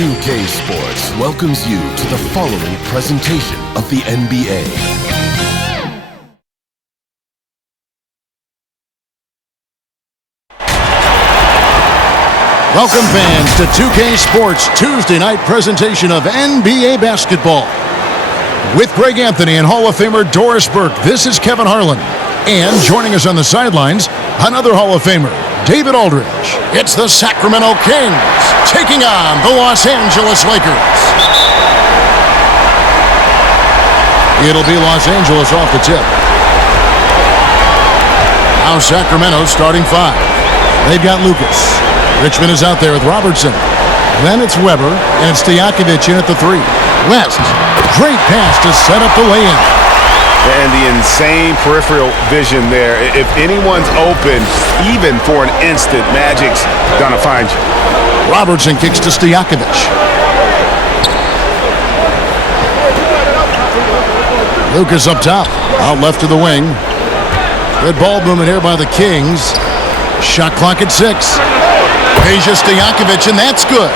2K Sports welcomes you to the following presentation of the NBA. Welcome fans to 2K Sports Tuesday night presentation of NBA basketball. With Greg Anthony and Hall of Famer Doris Burke, this is Kevin Harlan. And joining us on the sidelines, another Hall of Famer, David Aldridge. It's the Sacramento Kings taking on the Los Angeles Lakers. It'll be Los Angeles off the tip. Now Sacramento starting five. They've got Lucas. Richmond is out there with Robertson. Then it's Weber, and it's Stojakovic in at the three. West, great pass to set up the lay-in. And the insane peripheral vision there. If anyone's open, even for an instant, Magic's gonna find you. Robertson kicks to Stojakovic. Lucas up top, out left to the wing. Good ball movement here by the Kings. Shot clock at 6. Peja Stojakovic, and that's good.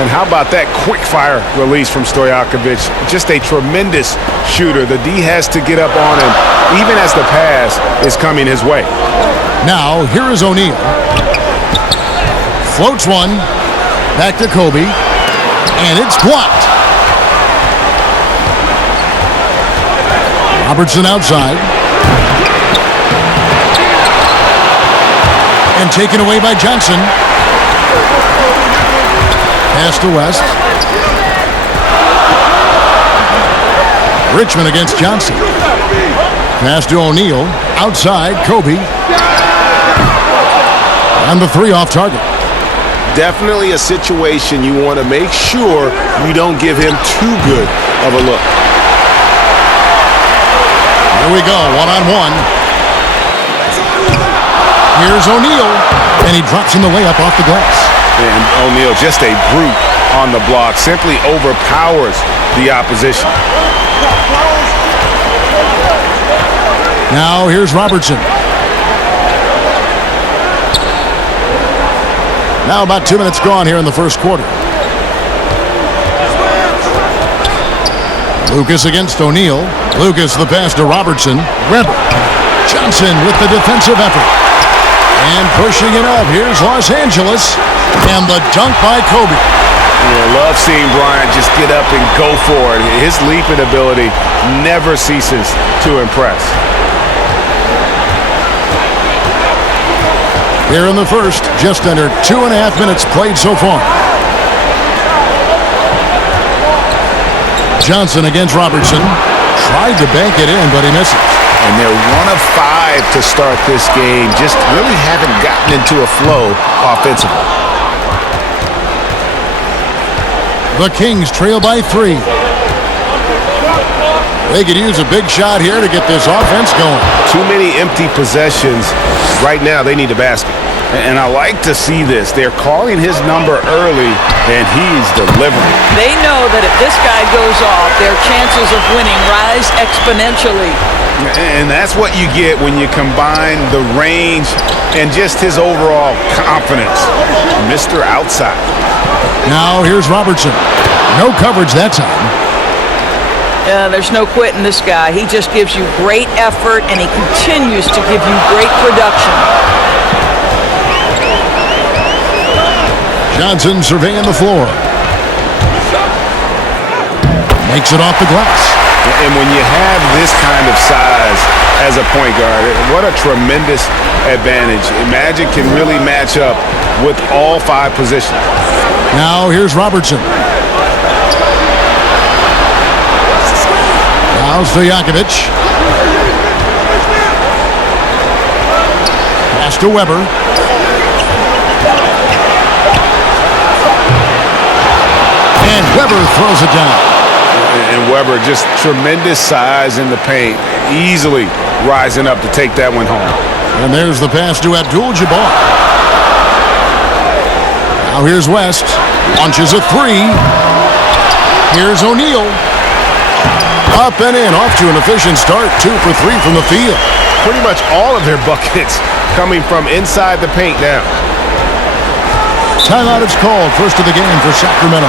And how about that quick fire release from Stojakovic? Just a tremendous shooter. The D has to get up on him, even as the pass is coming his way. Now, here is O'Neal. Floats one. Back to Kobe. And it's blocked. Robertson outside. And taken away by Johnson. Pass to West. Richmond against Johnson. Pass to O'Neal. Outside, Kobe. And the three off target. Definitely a situation you want to make sure you don't give him too good of a look. Here we go, one-on-one. Here's O'Neal. And he drops in the layup off the glass. And O'Neal, just a brute on the block, simply overpowers the opposition. Now here's Robertson. Now about 2 minutes gone here in the first quarter. Lucas against O'Neal. Lucas the pass to Robertson. Weber. Johnson with the defensive effort. And pushing it up, here's Los Angeles, and the dunk by Kobe. Love seeing Bryant just get up and go for it. His leaping ability never ceases to impress. Here in the first, just under 2.5 minutes played so far. Johnson against Robertson. Tried to bank it in, but he misses. And they're 1 of 5 to start this game. Just really haven't gotten into a flow offensively. The Kings trail by 3. They could use a big shot here to get this offense going. Too many empty possessions. Right now, they need a basket. And I like to see this. They're calling his number early, and he's delivering. They know that if this guy goes off, their chances of winning rise exponentially. And that's what you get when you combine the range and just his overall confidence. Mr. Outside. Now here's Robertson. No coverage that time. There's no quitting this guy. He just gives you great effort, and he continues to give you great production. Johnson surveying the floor. Makes it off the glass. And when you have this kind of size as a point guard, what a tremendous advantage. Magic can really match up with all 5 positions. Now here's Robertson. Now Stojakovic. Pass to Weber. And Weber throws it down. And Weber, just tremendous size in the paint, easily rising up to take that one home. And there's the pass to Abdul-Jabbar. Now here's West. Launches a 3. Here's O'Neal. Up and in, off to an efficient start. 2 for 3 from the field. Pretty much all of their buckets coming from inside the paint now. Timeout is called. First of the game for Sacramento.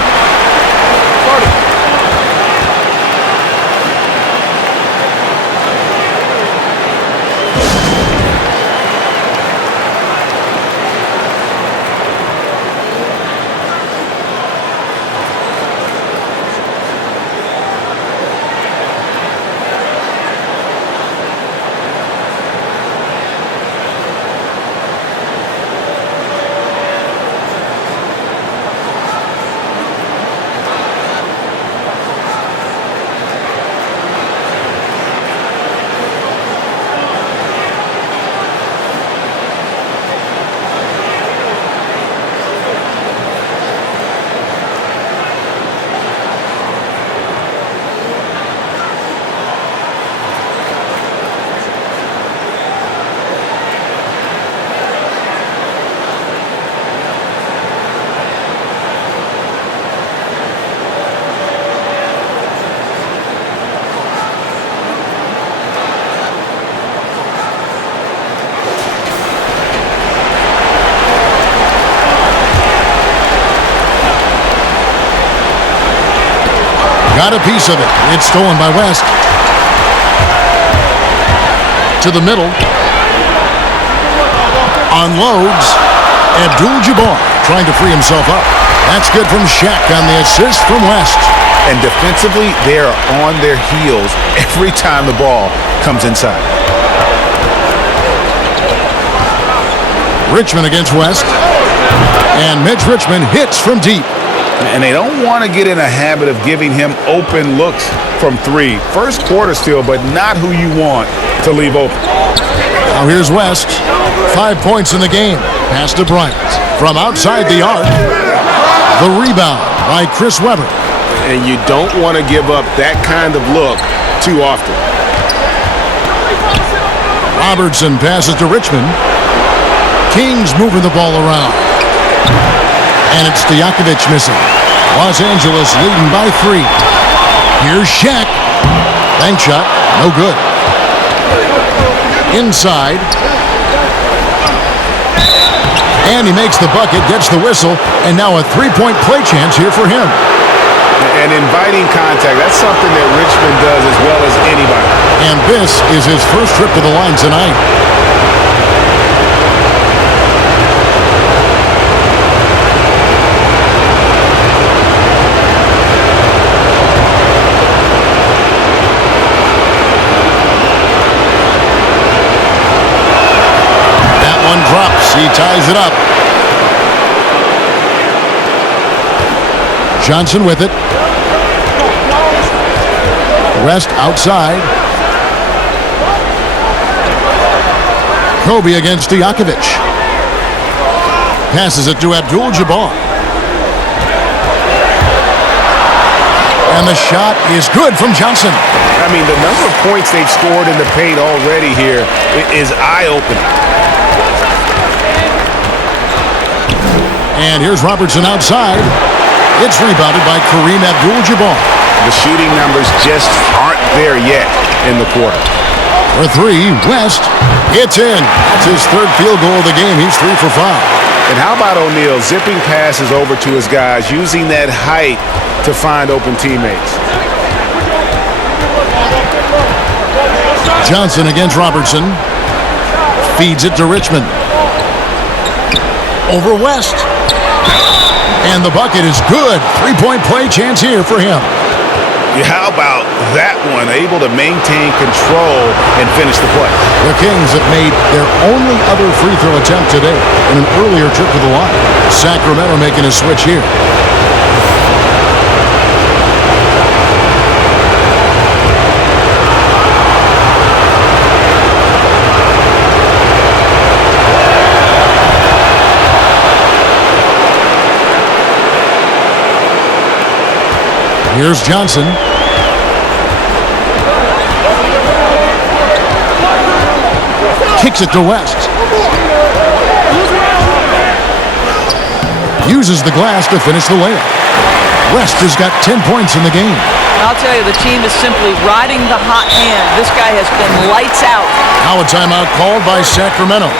Got a piece of it. It's stolen by West. To the middle. Unloads. Abdul-Jabbar trying to free himself up. That's good from Shaq on the assist from West. And defensively, they are on their heels every time the ball comes inside. Richmond against West. And Mitch Richmond hits from deep. And they don't want to get in a habit of giving him open looks from three. First quarter still, but not who you want to leave open. Now here's West. 5 points in the game. Pass to Bryant. From outside the arc. The rebound by Chris Webber. And you don't want to give up that kind of look too often. Robertson passes to Richmond. Kings moving the ball around. And it's Stojakovic missing. Los Angeles leading by 3. Here's Shaq. Bank shot. No good. Inside. And he makes the bucket, gets the whistle, and now a three-point play chance here for him. And inviting contact, that's something that Richmond does as well as anybody. And this is his first trip to the line tonight. Drops. He ties it up. Johnson with it. West outside. Kobe against Stojakovic. Passes it to Abdul-Jabbar. And the shot is good from Johnson. I mean, the number of points they've scored in the paint already here is eye-opening. And here's Robertson outside. It's rebounded by Kareem Abdul-Jabbar. The shooting numbers just aren't there yet in the quarter. For 3, West. It's in. It's his third field goal of the game. He's 3 for 5. And how about O'Neal zipping passes over to his guys, using that height to find open teammates. Johnson against Robertson. Feeds it to Richmond. Over West. And the bucket is good. Three-point play chance here for him. Yeah, how about that one? Able to maintain control and finish the play. The Kings have made their only other free throw attempt today in an earlier trip to the line. Sacramento making a switch here. Here's Johnson. Kicks it to West. Uses the glass to finish the layup. West has got 10 points in the game. I'll tell you, the team is simply riding the hot hand. This guy has been lights out. Now a timeout called by Sacramento.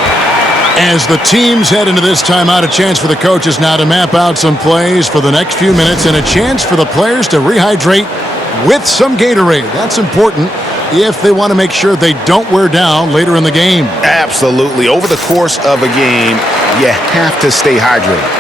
As the teams head into this timeout, a chance for the coaches now to map out some plays for the next few minutes and a chance for the players to rehydrate with some Gatorade. That's important if they want to make sure they don't wear down later in the game. Absolutely. Over the course of a game, you have to stay hydrated.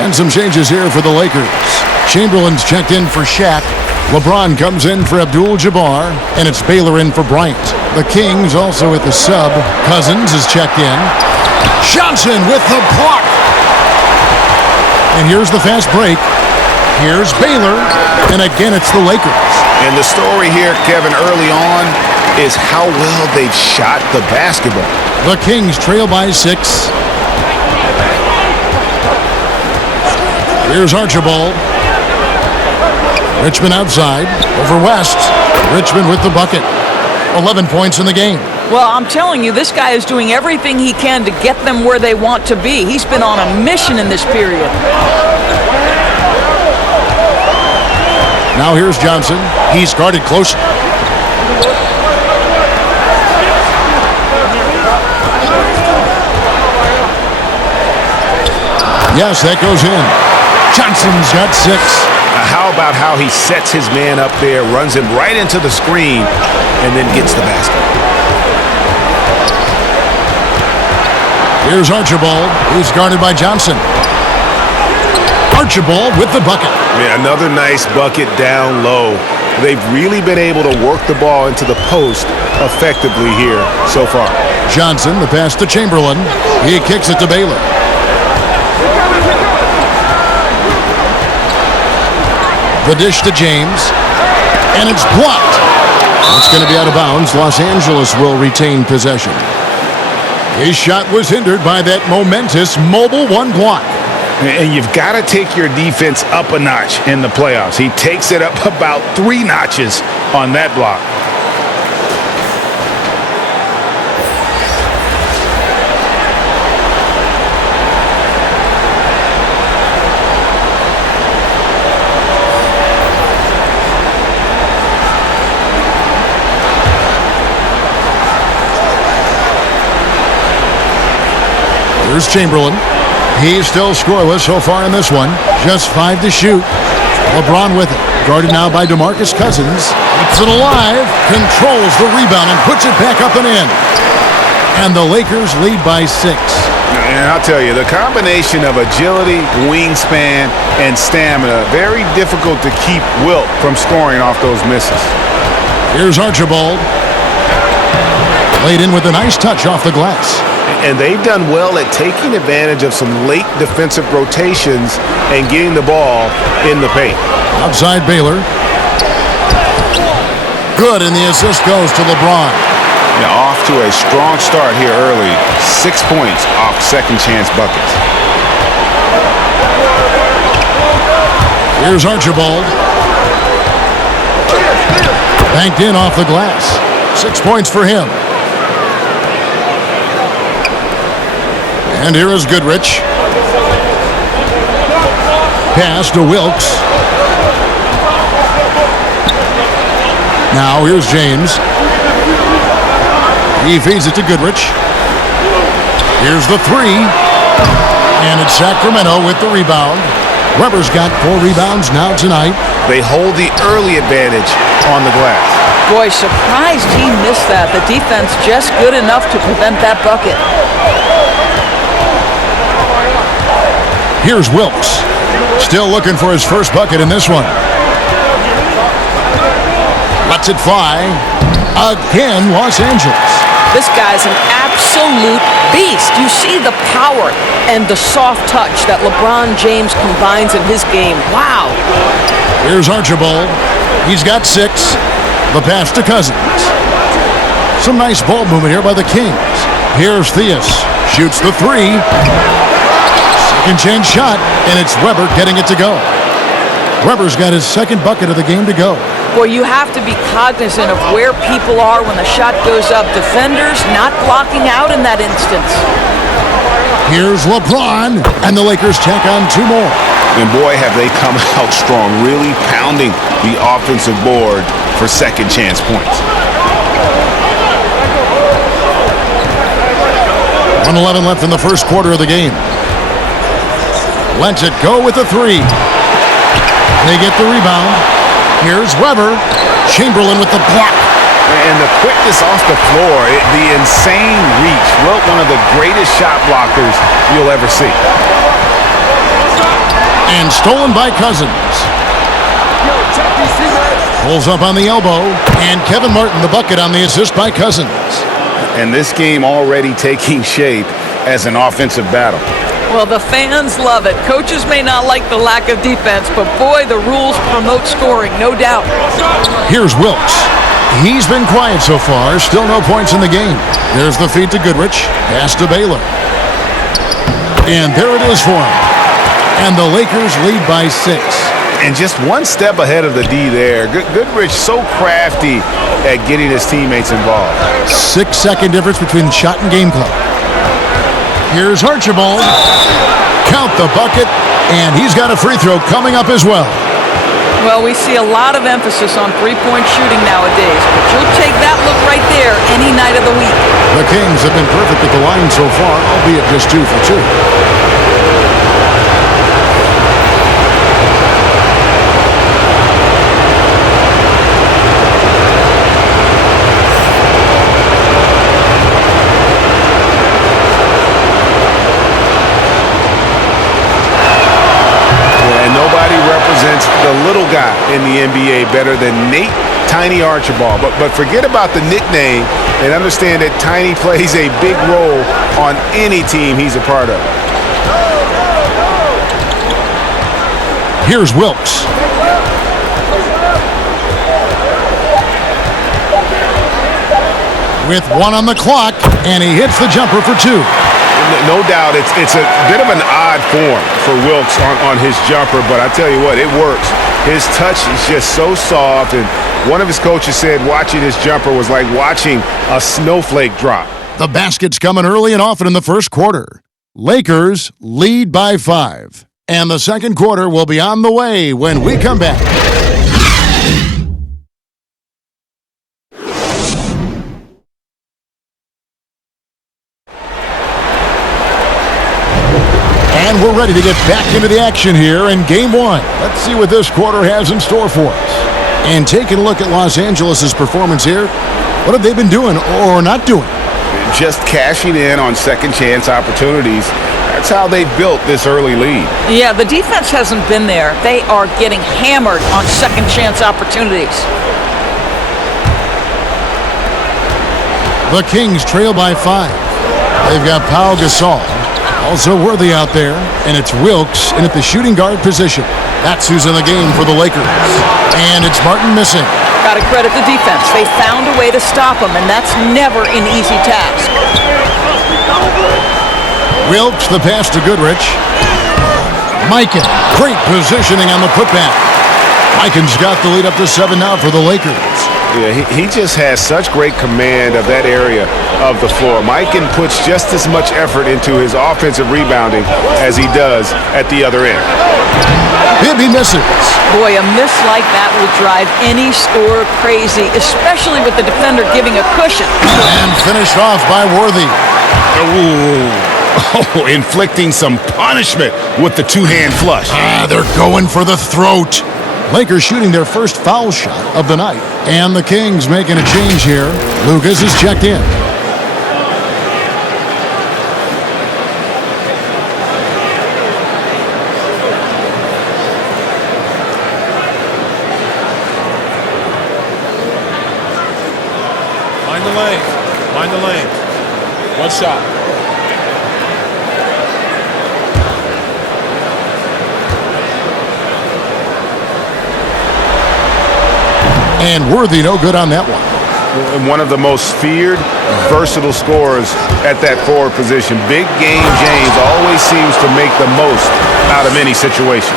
And some changes here for the Lakers. Chamberlain's checked in for Shaq. LeBron comes in for Abdul-Jabbar. And it's Baylor in for Bryant. The Kings also at the sub. Cousins is checked in. Johnson with the block. And here's the fast break. Here's Baylor. And again, it's the Lakers. And the story here, Kevin, early on is how well they've shot the basketball. The Kings trail by 6. Here's Archibald. Richmond outside. Over West. Richmond with the bucket. 11 points in the game. Well, I'm telling you, this guy is doing everything he can to get them where they want to be. He's been on a mission in this period. Now here's Johnson. He's guarded close. Yes, that goes in. Johnson's got 6. Now how about how he sets his man up there, runs him right into the screen, and then gets the basket. Here's Archibald. He's guarded by Johnson. Archibald with the bucket. Yeah, another nice bucket down low. They've really been able to work the ball into the post effectively here so far. Johnson, the pass to Chamberlain. He kicks it to Baylor. The dish to James. And it's blocked. It's going to be out of bounds. Los Angeles will retain possession. His shot was hindered by that momentous mobile one block. And you've got to take your defense up a notch in the playoffs. He takes it up about 3 notches on that block. Here's Chamberlain. He's still scoreless so far in this one. Just 5 to shoot. LeBron with it. Guarded now by DeMarcus Cousins. Keeps it alive. Controls the rebound and puts it back up and in. And the Lakers lead by 6. And I'll tell you, the combination of agility, wingspan, and stamina, very difficult to keep Wilt from scoring off those misses. Here's Archibald. Laid in with a nice touch off the glass. And they've done well at taking advantage of some late defensive rotations and getting the ball in the paint. Outside Baylor. Good, and the assist goes to LeBron. Now off to a strong start here early. 6 points off second chance buckets. Here's Archibald. Banked in off the glass. 6 points for him. And here is Goodrich. Pass to Wilkes. Now here's James. He feeds it to Goodrich. Here's the 3. And it's Sacramento with the rebound. Weber's got 4 rebounds now tonight. They hold the early advantage on the glass. Boy, surprised he missed that. The defense just good enough to prevent that bucket. Here's Wilkes. Still looking for his first bucket in this one. Lets it fly. Again, Los Angeles. This guy's an absolute beast. You see the power and the soft touch that LeBron James combines in his game. Wow. Here's Archibald. He's got 6. The pass to Cousins. Some nice ball movement here by the Kings. Here's Theus. Shoots the 3. Second chance shot, and it's Weber getting it to go. Weber's got his second bucket of the game to go. Boy, you have to be cognizant of where people are when the shot goes up. Defenders not blocking out in that instance. Here's LeBron, and the Lakers tack on 2 more. And boy, have they come out strong, really pounding the offensive board for second chance points. 1:11 left in the first quarter of the game. Lets it go with the 3. They get the rebound. Here's Weber. Chamberlain with the block. And the quickness off the floor, the insane reach. Wilt, one of the greatest shot blockers you'll ever see. And stolen by Cousins. Pulls up on the elbow. And Kevin Martin, the bucket on the assist by Cousins. And this game already taking shape as an offensive battle. Well, the fans love it. Coaches may not like the lack of defense, but boy, the rules promote scoring, no doubt. Here's Wilkes. He's been quiet so far. Still no points in the game. There's the feed to Goodrich. Pass to Baylor. And there it is for him. And the Lakers lead by 6. And just one step ahead of the D there. Goodrich so crafty at getting his teammates involved. 6-second difference between shot and game clock. Here's Archibald. Count the bucket. And he's got a free throw coming up as well. Well, we see a lot of emphasis on three-point shooting nowadays, but you'll take that look right there any night of the week. The Kings have been perfect at the line so far, albeit just 2 for 2. The little guy in the NBA better than Nate Tiny Archibald. But forget about the nickname and understand that Tiny plays a big role on any team he's a part of. Here's Wilkes. With 1 on the clock, and he hits the jumper for 2. No doubt it's a bit of an odd form for Wilkes on his jumper, but I tell you what, it works. His touch is just so soft, and one of his coaches said watching his jumper was like watching a snowflake drop. The basket's coming early and often in the first quarter. Lakers lead by 5. And the second quarter will be on the way when we come back. And we're ready to get back into the action here in Game 1. Let's see what this quarter has in store for us. And taking a look at Los Angeles' performance here, what have they been doing or not doing? Just cashing in on second chance opportunities. That's how they built this early lead. Yeah, the defense hasn't been there. They are getting hammered on second chance opportunities. The Kings trail by 5. They've got Pau Gasol. Also worthy out there, and it's Wilkes in at the shooting guard position. That's who's in the game for the Lakers. And it's Martin missing. Got to credit the defense. They found a way to stop him, and that's never an easy task. Wilkes, the pass to Goodrich. Mikan, great positioning on the putback. Mikan's got the lead up to 7 now for the Lakers. Yeah, he just has such great command of that area of the floor. Mikan puts just as much effort into his offensive rebounding as he does at the other end. Bibby misses. Boy, a miss like that will drive any scorer crazy, especially with the defender giving a cushion. And finished off by Worthy. Oh, inflicting some punishment with the two-hand flush. They're going for the throat. Lakers shooting their first foul shot of the night. And the Kings making a change here. Lucas is checked in. Mind the lane. Mind the lane. shot. And Worthy no good on that one. And one of the most feared, versatile scorers at that forward position. Big game James always seems to make the most out of any situation.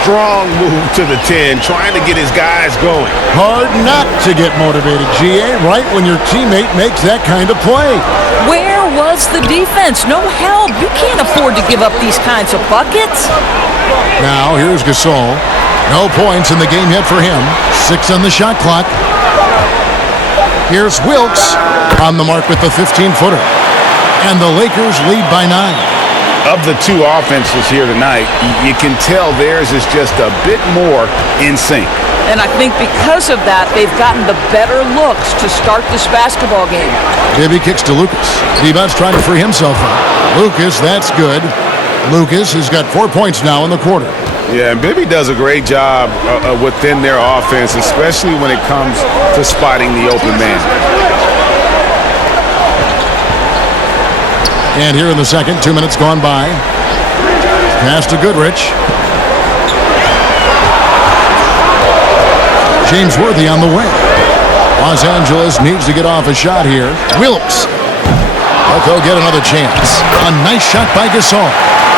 Strong move to the 10, trying to get his guys going. Hard not to get motivated, GA, right when your teammate makes that kind of play. Where was the defense? No help. You can't afford to give up these kinds of buckets. Now here's Gasol. No points in the game yet for him. 6 on the shot clock. Here's Wilkes on the mark with the 15-footer. And the Lakers lead by 9. Of the two offenses here tonight, you can tell theirs is just a bit more in sync. And I think because of that, they've gotten the better looks to start this basketball game. Bibby kicks to Lucas. Divac trying to free himself up. Lucas, that's good. Lucas has got 4 points now in the quarter. Yeah, and Bibby does a great job within their offense, especially when it comes to spotting the open man. And here in the second, 2 minutes gone by. Pass to Goodrich. James Worthy on the wing. Los Angeles needs to get off a shot here. Wilkes. But they'll get another chance. A nice shot by Gasol.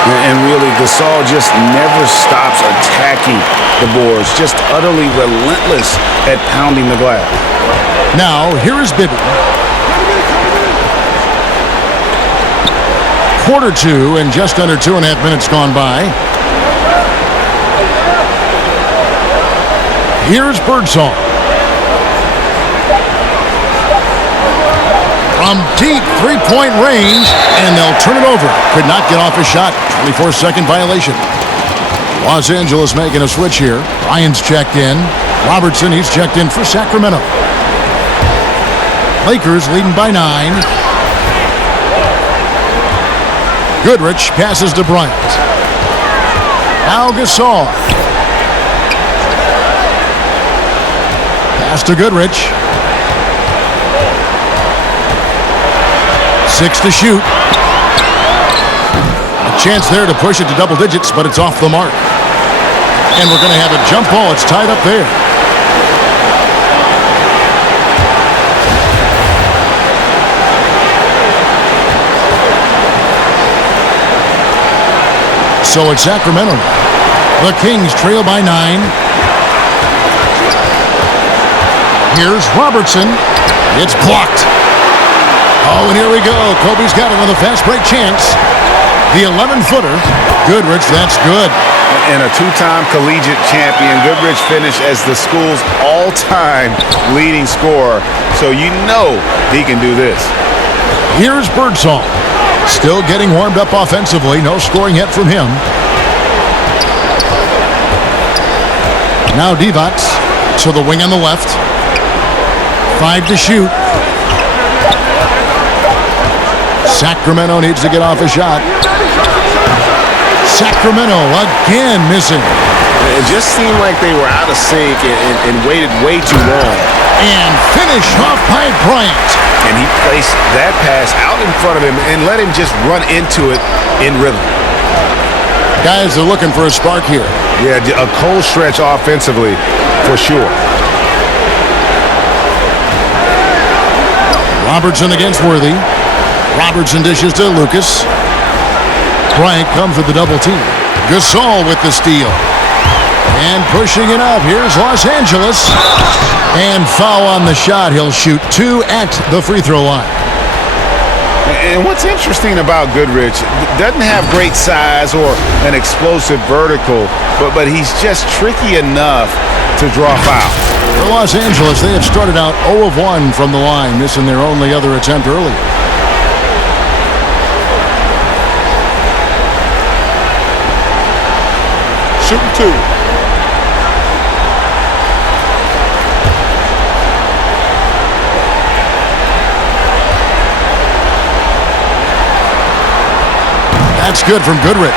And really, Gasol just never stops attacking the boards. Just utterly relentless at pounding the glass. Now, here is Bibby. Quarter 2 and just under 2.5 minutes gone by. Here's Birdsall. From deep three-point range, and they'll turn it over. Could not get off a shot. 24-second violation. Los Angeles making a switch here. Ryan's checked in. Robertson, he's checked in for Sacramento. Lakers leading by 9. Goodrich passes to Bryant. Now Gasol. Pass to Goodrich. 6 to shoot. A chance there to push it to double digits, but it's off the mark. And we're going to have a jump ball. It's tied up there. So it's Sacramento. The Kings trail by 9. Here's Robertson. It's blocked. Oh, and here we go. Kobe's got another fast break chance. The 11-footer. Goodrich, that's good. And a two-time collegiate champion, Goodrich finished as the school's all-time leading scorer. So you know he can do this. Here's Birdsall. Still getting warmed up offensively. No scoring yet from him. Now Divac to the wing on the left. 5 to shoot. Sacramento needs to get off a shot. Sacramento again missing. It just seemed like they were out of sync and waited way too long. And finished off by Bryant. And he placed that pass out in front of him and let him just run into it in rhythm. Guys are looking for a spark here. Yeah, a cold stretch offensively for sure. Robertson against Worthy. Robertson dishes to Lucas. Bryant comes with the double team. Gasol with the steal. And pushing it up. Here's Los Angeles. And foul on the shot. He'll shoot 2 at the free throw line. And what's interesting about Goodrich, doesn't have great size or an explosive vertical, but he's just tricky enough to draw foul. For Los Angeles, they have started out 0 of 1 from the line, missing their only other attempt early. Shooting 2. That's good from Goodrich.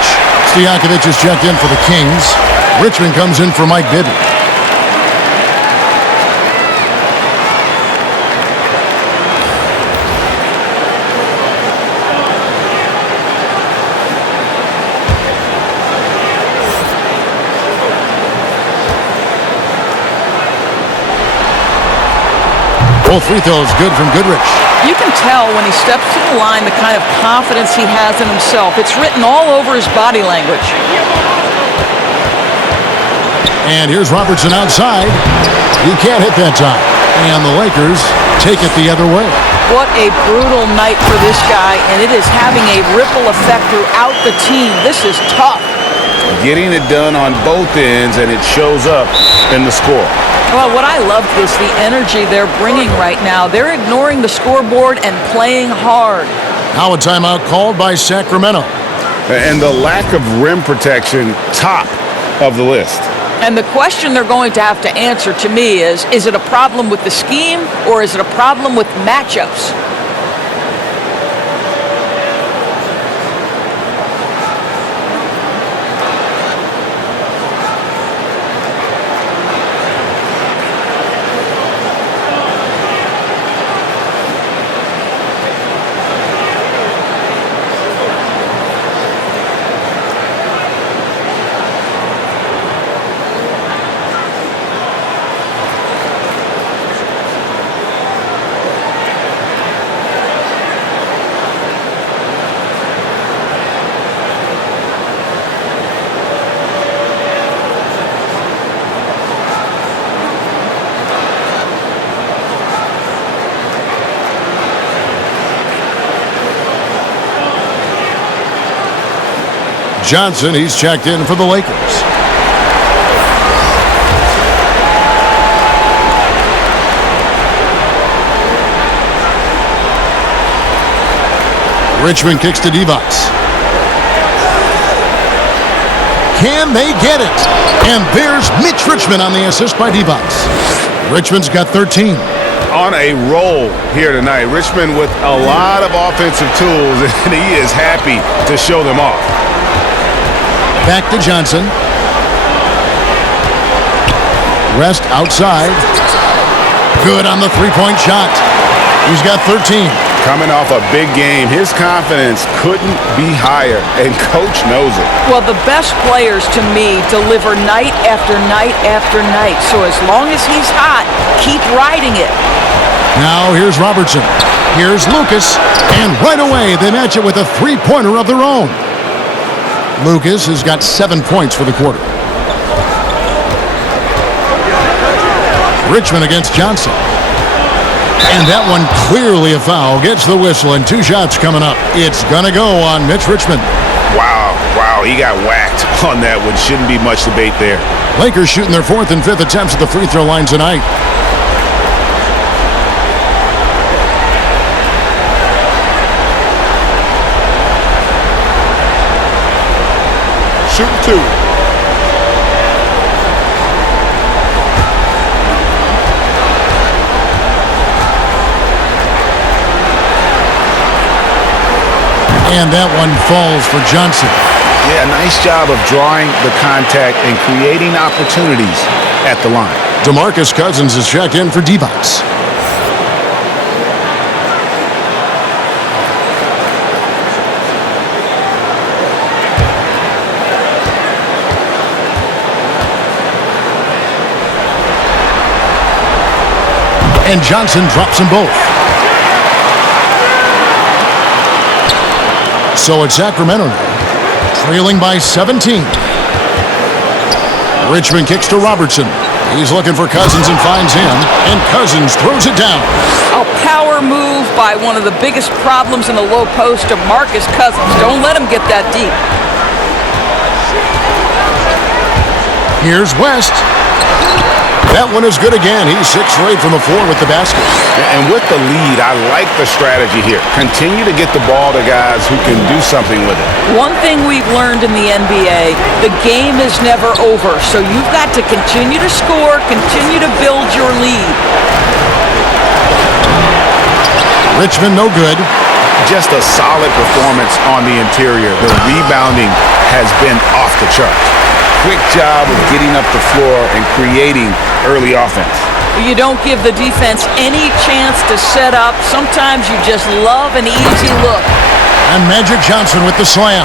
Stojakovic is checked in for the Kings. Richmond comes in for Mike Bibby. Both free throws good from Goodrich. You can tell when he steps to the line the kind of confidence he has in himself. It's written all over his body language. And here's Robertson outside. He can't hit that time. And the Lakers take it the other way. What a brutal night for this guy, and it is having a ripple effect throughout the team. This is tough. Getting it done on both ends, and it shows up in the score. Well, what I love is the energy they're bringing right now. They're ignoring the scoreboard and playing hard. Now a timeout called by Sacramento. And the lack of rim protection, top of the list. And the question they're going to have to answer to me is it a problem with the scheme or is it a problem with matchups? Johnson, he's checked in for the Lakers. Richmond kicks to Divac. Can they get it? And there's Mitch Richmond on the assist by Divac. Richmond's got 13. On a roll here tonight. Richmond with a lot of offensive tools, and he is happy to show them off. Back to Johnson. Rest outside. Good on the three-point shot. He's got 13. Coming off a big game, his confidence couldn't be higher, and coach knows it. Well, the best players to me deliver night after night after night. So as long as he's hot, keep riding it. Now here's Robertson. Here's Lucas. And right away, they match it with a three-pointer of their own. Lucas has got 7 points for the quarter. Richmond against Johnson. And that one clearly a foul. Gets the whistle, and 2 shots coming up. It's going to go on Mitch Richmond. Wow, he got whacked on that one. Shouldn't be much debate there. Lakers shooting their 4th and 5th attempts at the free throw line tonight. Shooting 2. And that one falls for Johnson. Yeah, nice job of drawing the contact and creating opportunities at the line. DeMarcus Cousins is checked in for Divac. And Johnson drops them both. So it's Sacramento now, trailing by 17. Richmond kicks to Robertson. He's looking for Cousins and finds him, and Cousins throws it down. A power move by one of the biggest problems in the low post of Marcus Cousins. Don't let him get that deep. Here's West. That one is good again. He's 6 for 8 from the floor with the basket. And with the lead, I like the strategy here. Continue to get the ball to guys who can do something with it. One thing we've learned in the NBA, the game is never over. So you've got to continue to score, continue to build your lead. Richmond no good. Just a solid performance on the interior. The rebounding has been off the charts. Quick job of getting up the floor and creating early offense. You don't give the defense any chance to set up. Sometimes you just love an easy look. And Magic Johnson with the slam.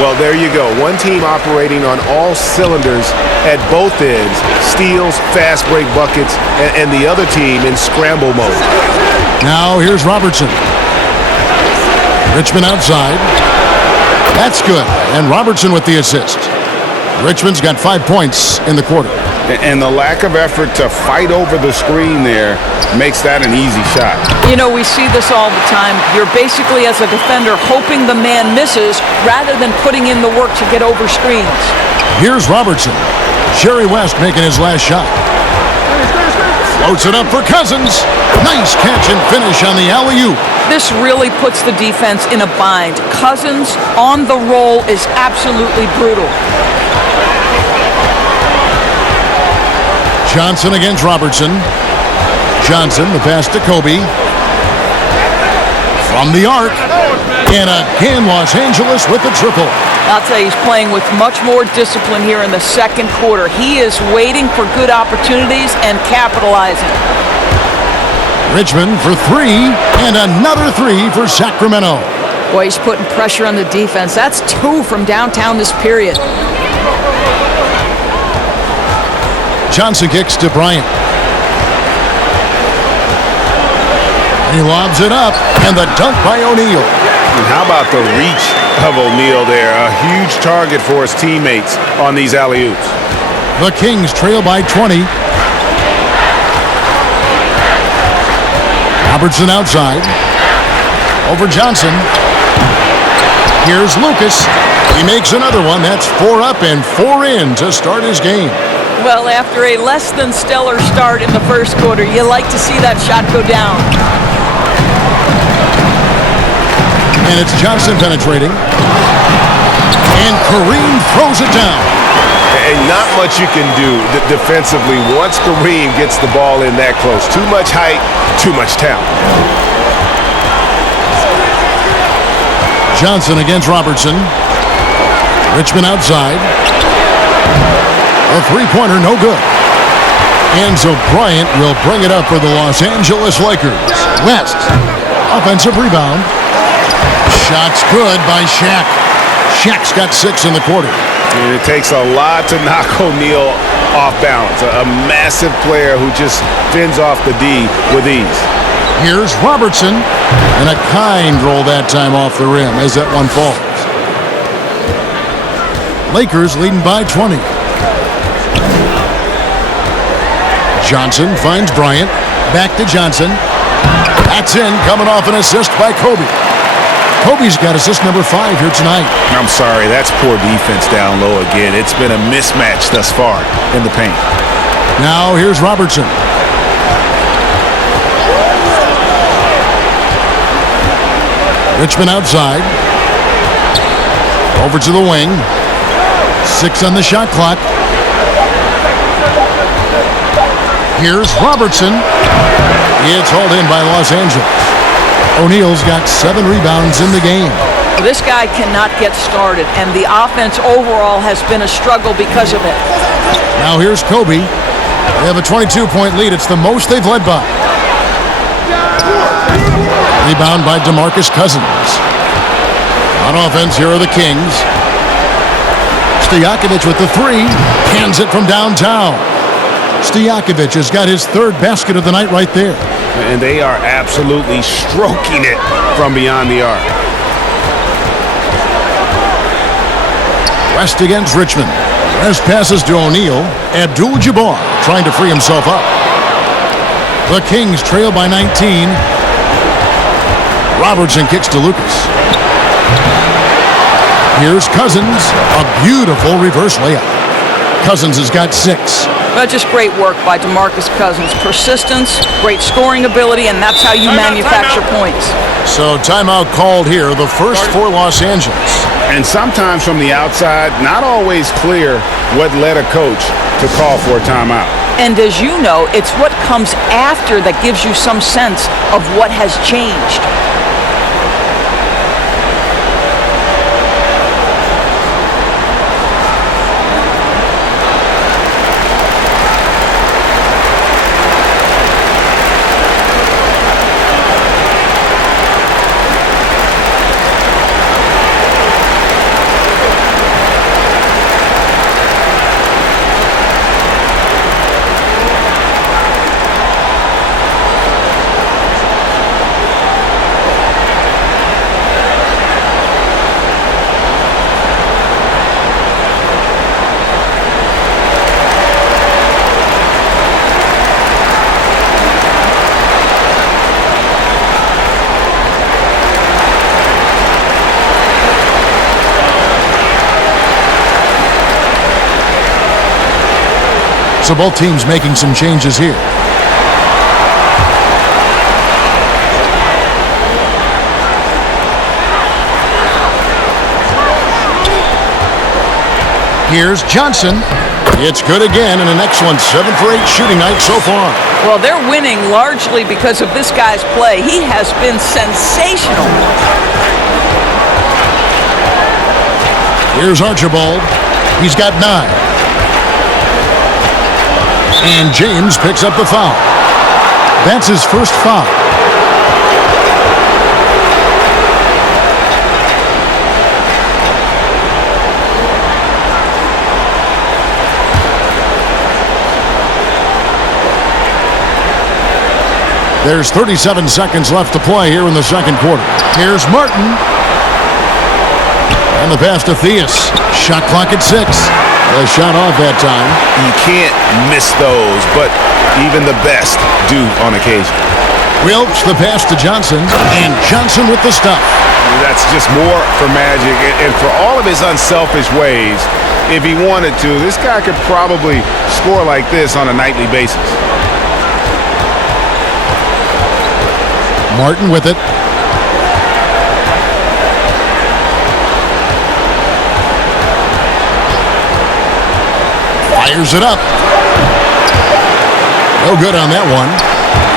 Well, there you go. One team operating on all cylinders at both ends. Steals, fast break buckets, and the other team in scramble mode. Now here's Robertson. Richmond outside. That's good. And Robertson with the assist. Richmond's got 5 points in the quarter. And the lack of effort to fight over the screen there makes that an easy shot. You know, we see this all the time. You're basically, as a defender, hoping the man misses rather than putting in the work to get over screens. Here's Robertson. Jerry West making his last shot. Floats it up for Cousins. Nice catch and finish on the alley-oop. This really puts the defense in a bind. Cousins on the roll is absolutely brutal. Johnson against Robertson. Johnson, the pass to Kobe. From the arc. And again, Los Angeles with the triple. I'll tell you, he's playing with much more discipline here in the second quarter. He is waiting for good opportunities and capitalizing. Richmond for three, and another three for Sacramento. Boy, he's putting pressure on the defense. That's 2 from downtown this period. Johnson kicks to Bryant. He lobs it up, and the dunk by O'Neal. And how about the reach of O'Neal there? A huge target for his teammates on these alley-oops. The Kings trail by 20. Robertson outside. Over Johnson. Here's Lucas. He makes another one. That's 4 up and 4 in to start his game. Well, after a less than stellar start in the first quarter, you like to see that shot go down. And it's Johnson penetrating. And Kareem throws it down. And not much you can do defensively once Kareem gets the ball in that close. Too much height, too much talent. Johnson against Robertson. Richmond outside. A three-pointer, no good. Enzo Bryant will bring it up for the Los Angeles Lakers. West, offensive rebound. Shot's good by Shaq. Shaq's got 6 in the quarter. And it takes a lot to knock O'Neal off balance. A massive player who just fends off the D with ease. Here's Robertson. And a kind roll that time off the rim as that one falls. Lakers leading by 20. Johnson finds Bryant. Back to Johnson. That's in, coming off an assist by Kobe. Kobe's got assist number 5 here tonight. I'm sorry, that's poor defense down low again. It's been a mismatch thus far in the paint. Now here's Robertson. Richmond outside. Over to the wing. 6 on the shot clock. Here's Robertson. It's hauled in by Los Angeles. O'Neal's got 7 rebounds in the game. This guy cannot get started, and the offense overall has been a struggle because of it. Now here's Kobe. They have a 22-point lead. It's the most they've led by. Rebound by DeMarcus Cousins. On offense, here are the Kings. Stojakovic with the 3. Cans it from downtown. Stojakovic has got his 3rd basket of the night right there. And they are absolutely stroking it from beyond the arc. West against Richmond. West passes to O'Neal. Abdul-Jabbar trying to free himself up. The Kings trail by 19. Robertson kicks to Lucas. Here's Cousins. A beautiful reverse layup. Cousins has got 6. But just great work by DeMarcus Cousins. Persistence, great scoring ability, and that's how you manufacture points. So timeout called here, the first for Los Angeles. And sometimes from the outside, not always clear what led a coach to call for a timeout. And as you know, it's what comes after that gives you some sense of what has changed. So both teams making some changes here. Here's Johnson. It's good again, and an excellent 7 for 8 shooting night so far. Well, they're winning largely because of this guy's play. He has been sensational. Here's Archibald. He's got 9. And James picks up the foul. That's his first foul. There's 37 seconds left to play here in the second quarter. Here's Martin. And the pass to Theus. Shot clock at 6. A shot off that time. You can't miss those, but even the best do on occasion. Wilkes, the pass to Johnson. And Johnson with the stuff. That's just more for Magic. And for all of his unselfish ways, if he wanted to, this guy could probably score like this on a nightly basis. Martin with it. Fires it up. No good on that one.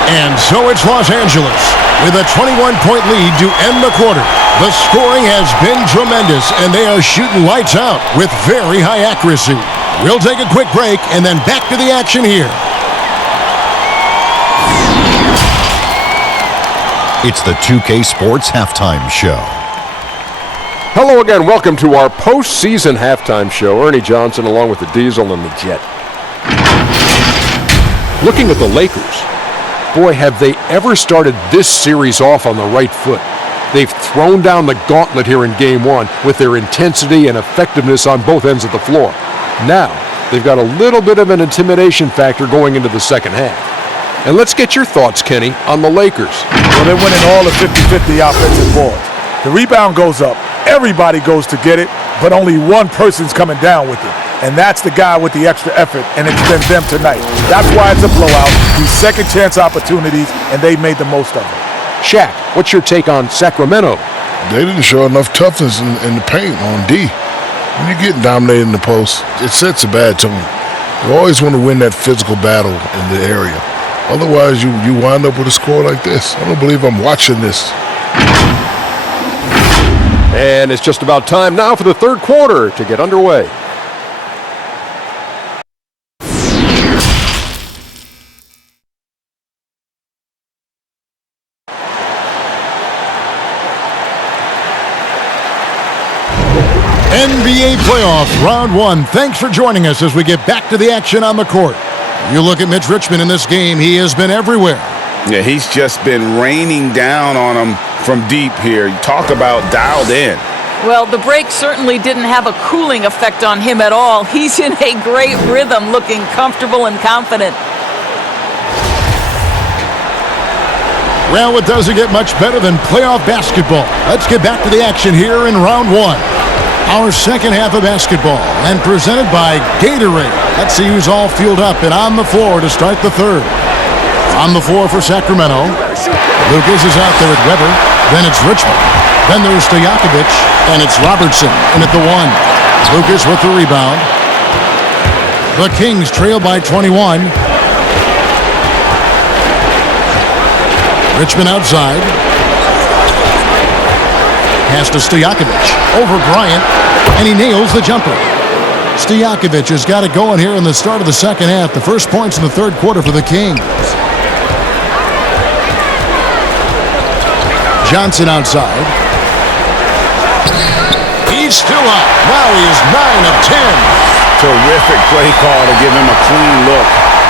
And so it's Los Angeles with a 21-point lead to end the quarter. The scoring has been tremendous, and they are shooting lights out with very high accuracy. We'll take a quick break and then back to the action here. It's the 2K Sports Halftime Show. Hello again. Welcome to our postseason halftime show. Ernie Johnson along with the Diesel and the Jet. Looking at the Lakers, boy, have they ever started this series off on the right foot. They've thrown down the gauntlet here in Game 1 with their intensity and effectiveness on both ends of the floor. Now, they've got a little bit of an intimidation factor going into the second half. And let's get your thoughts, Kenny, on the Lakers. Well, they're winning all the 50-50 offensive boards. The rebound goes up. Everybody goes to get it, but only one person's coming down with it. And that's the guy with the extra effort, and it's been them tonight. That's why it's a blowout. These second chance opportunities, and they made the most of them. Shaq, what's your take on Sacramento? They didn't show enough toughness in the paint on D. When you're getting dominated in the post, it sets a bad tone. You always want to win that physical battle in the area. Otherwise, you wind up with a score like this. I don't believe I'm watching this. And it's just about time now for the third quarter to get underway. NBA playoffs, round 1. Thanks for joining us as we get back to the action on the court. You look at Mitch Richmond in this game, he has been everywhere. Yeah, he's just been raining down on him from deep here. You talk about dialed in. Well, the break certainly didn't have a cooling effect on him at all. He's in a great rhythm, looking comfortable and confident. Well, it doesn't get much better than playoff basketball. Let's get back to the action here in round 1. Our second half of basketball, and presented by Gatorade. Let's see who's all fueled up and on the floor to start the third. On the floor for Sacramento. Lucas is out there at Weber. Then it's Richmond. Then there's Stojakovic, and it's Robertson in at the 1. Lucas with the rebound. The Kings trail by 21. Richmond outside. Pass to Stojakovic. Over Bryant, and he nails the jumper. Stojakovic has got it going here in the start of the second half. The first points in the third quarter for the Kings. Johnson outside. He's still up. Now he is 9 of 10. Terrific play call to give him a clean look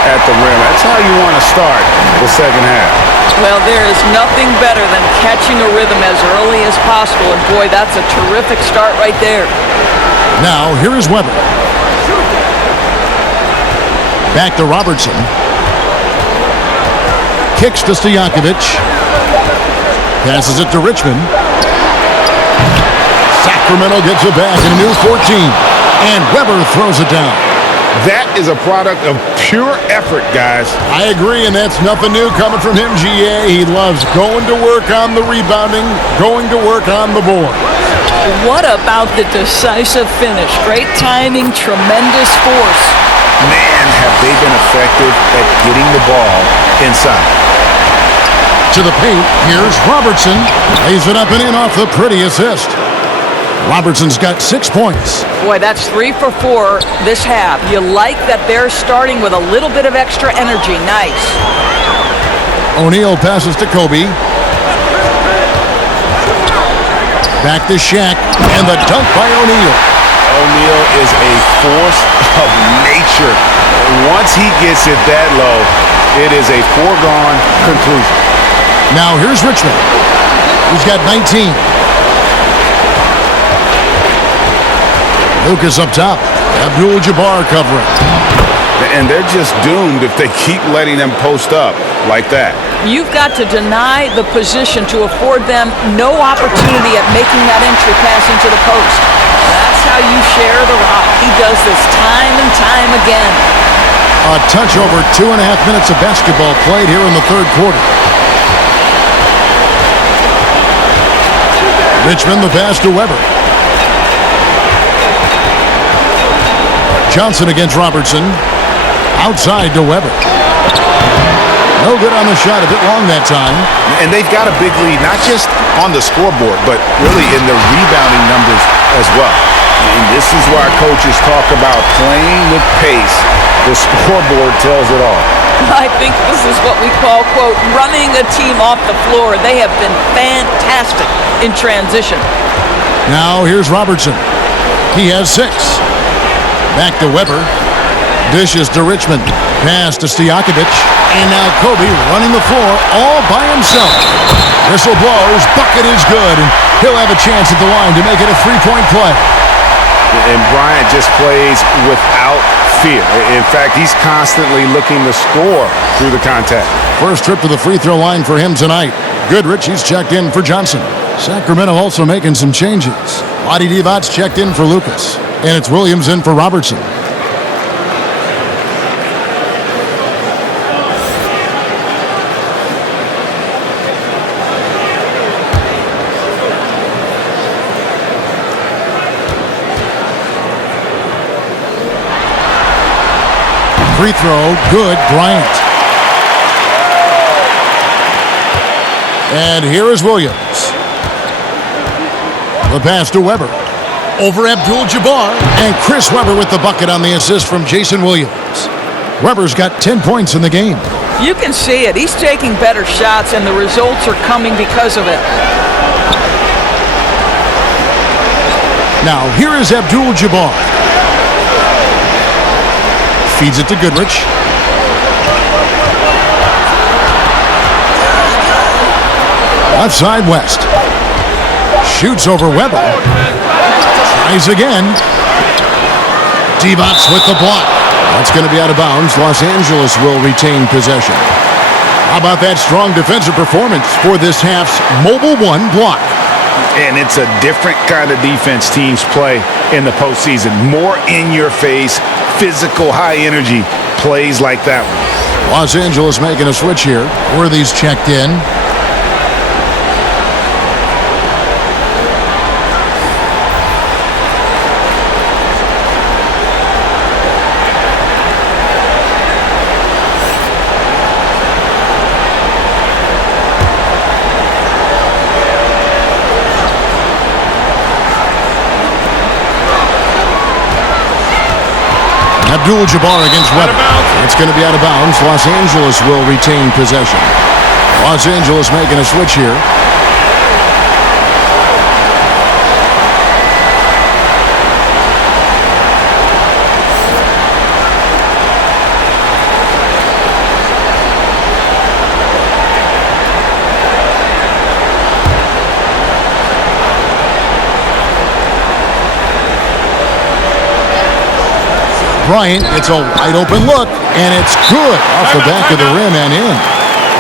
at the rim. That's how you want to start the second half. Well, there is nothing better than catching a rhythm as early as possible. And boy, that's a terrific start right there. Now, here is Weber. Back to Robertson. Kicks to Stojakovic. Passes it to Richmond. Sacramento gets it back in a new 14. And Weber throws it down. That is a product of pure effort, guys. I agree, and that's nothing new coming from him, GA. He loves going to work on the rebounding, going to work on the board. What about the decisive finish? Great timing, tremendous force. Man, have they been effective at getting the ball inside. To the paint, here's Robertson. Lays it up and in off the pretty assist. Robertson's got 6 points. Boy, that's 3 for 4 this half. You like that they're starting with a little bit of extra energy. Nice. O'Neal passes to Kobe. Back to Shaq, and the dunk by O'Neal. O'Neal is a force of nature. Once he gets it that low, it is a foregone conclusion. Now here's Richmond. He's got 19. Lucas up top. Abdul-Jabbar covering. And they're just doomed if they keep letting them post up like that. You've got to deny the position to afford them no opportunity at making that entry pass into the post. That's how you share the rock. He does this time and time again. A touch over 2.5 minutes of basketball played here in the third quarter. Richmond the pass to Weber. Johnson against Robertson. Outside to Weber. No good on the shot, a bit long that time. And they've got a big lead, not just on the scoreboard, but really in the rebounding numbers as well. And this is why coaches talk about playing with pace. The scoreboard tells it all. I think this is what we call, quote, running a team off the floor. They have been fantastic in transition. Now here's Robertson. He has 6. Back to Weber. Dishes to Richmond. Pass to Stojakovic. And now Kobe running the floor all by himself. Whistle blows. Bucket is good. And he'll have a chance at the line to make it a 3-point play. And Bryant just plays without fear. In fact, he's constantly looking to score through the contact. First trip to the free throw line for him tonight. Goodrich, he's checked in for Johnson. Sacramento also making some changes. Adi Divac's checked in for Lucas. And it's Williams in for Robertson. Free throw, good, Bryant. And here is Williams. The pass to Weber. Over Abdul-Jabbar. And Chris Weber with the bucket on the assist from Jason Williams. Weber's got 10 points in the game. You can see it. He's taking better shots, and the results are coming because of it. Now, here is Abdul-Jabbar. Feeds it to Goodrich. Left side West. Shoots over Weber. Tries again. Divac with the block. That's going to be out of bounds. Los Angeles will retain possession. How about that strong defensive performance for this half's Mobile 1 block? And it's a different kind of defense teams play in the postseason. More in your face, physical, high energy plays like that one. Los Angeles making a switch here. Worthy's checked in. Abdul-Jabbar against Weber. It's going to be out of bounds. Los Angeles will retain possession. Los Angeles making a switch here. Bryant, it's a wide open look, and it's good off the back of the rim and in.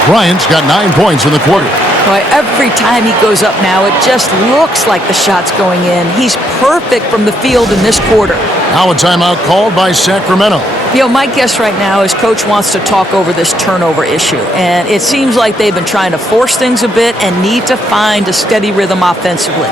Bryant's got 9 points in the quarter. Boy, every time he goes up now, it just looks like the shot's going in. He's perfect from the field in this quarter. Now a timeout called by Sacramento. You know, my guess right now is Coach wants to talk over this turnover issue. And it seems like they've been trying to force things a bit and need to find a steady rhythm offensively.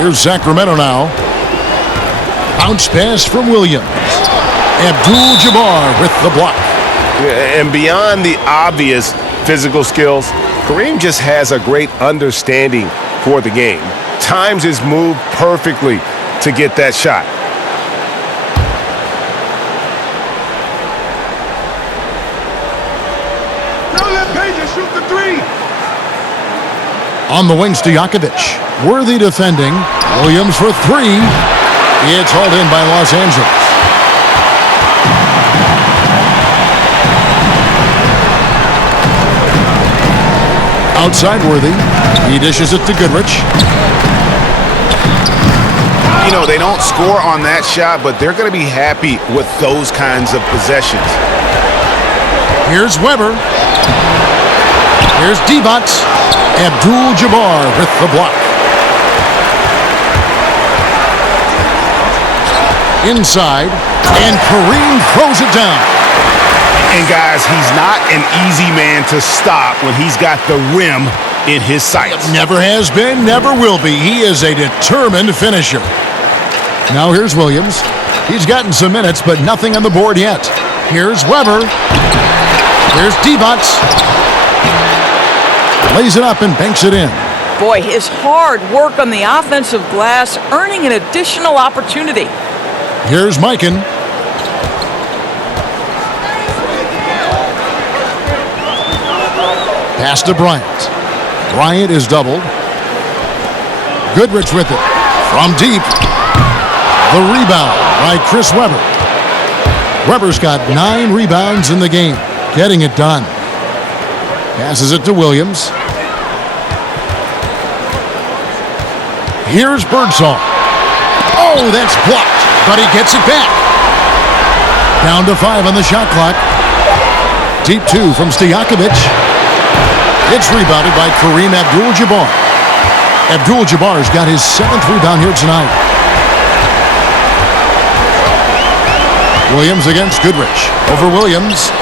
Here's Sacramento now. Bounce pass from Williams. Abdul-Jabbar with the block. And beyond the obvious physical skills, Kareem just has a great understanding for the game. Times his move perfectly to get that shot. Don't let Page shoot the three. On the wings to Stojakovic. Worthy defending. Williams for three. It's hauled in by Los Angeles. Outside Worthy. He dishes it to Goodrich. You know, they don't score on that shot, but they're going to be happy with those kinds of possessions. Here's Weber. Here's Divac. Abdul-Jabbar with the block. Inside, and Kareem throws it down. And guys, he's not an easy man to stop when he's got the rim in his sights. Never has been, never will be. He is a determined finisher. Now here's Williams. He's gotten some minutes, but nothing on the board yet. Here's Weber. Here's Divac. Lays it up and banks it in. Boy, his hard work on the offensive glass earning an additional opportunity. Here's Mikan. Pass to Bryant. Bryant is doubled. Goodrich with it. From deep. The rebound by Chris Webber. Webber's got 9 rebounds in the game. Getting it done. Passes it to Williams. Here's Birdsong. Oh, that's blocked, but he gets it back. Down to 5 on the shot clock. Deep 2 from Stojakovic. It's rebounded by Kareem Abdul-Jabbar. Abdul-Jabbar's got his 7th rebound here tonight. Williams against Goodrich. Over Williams.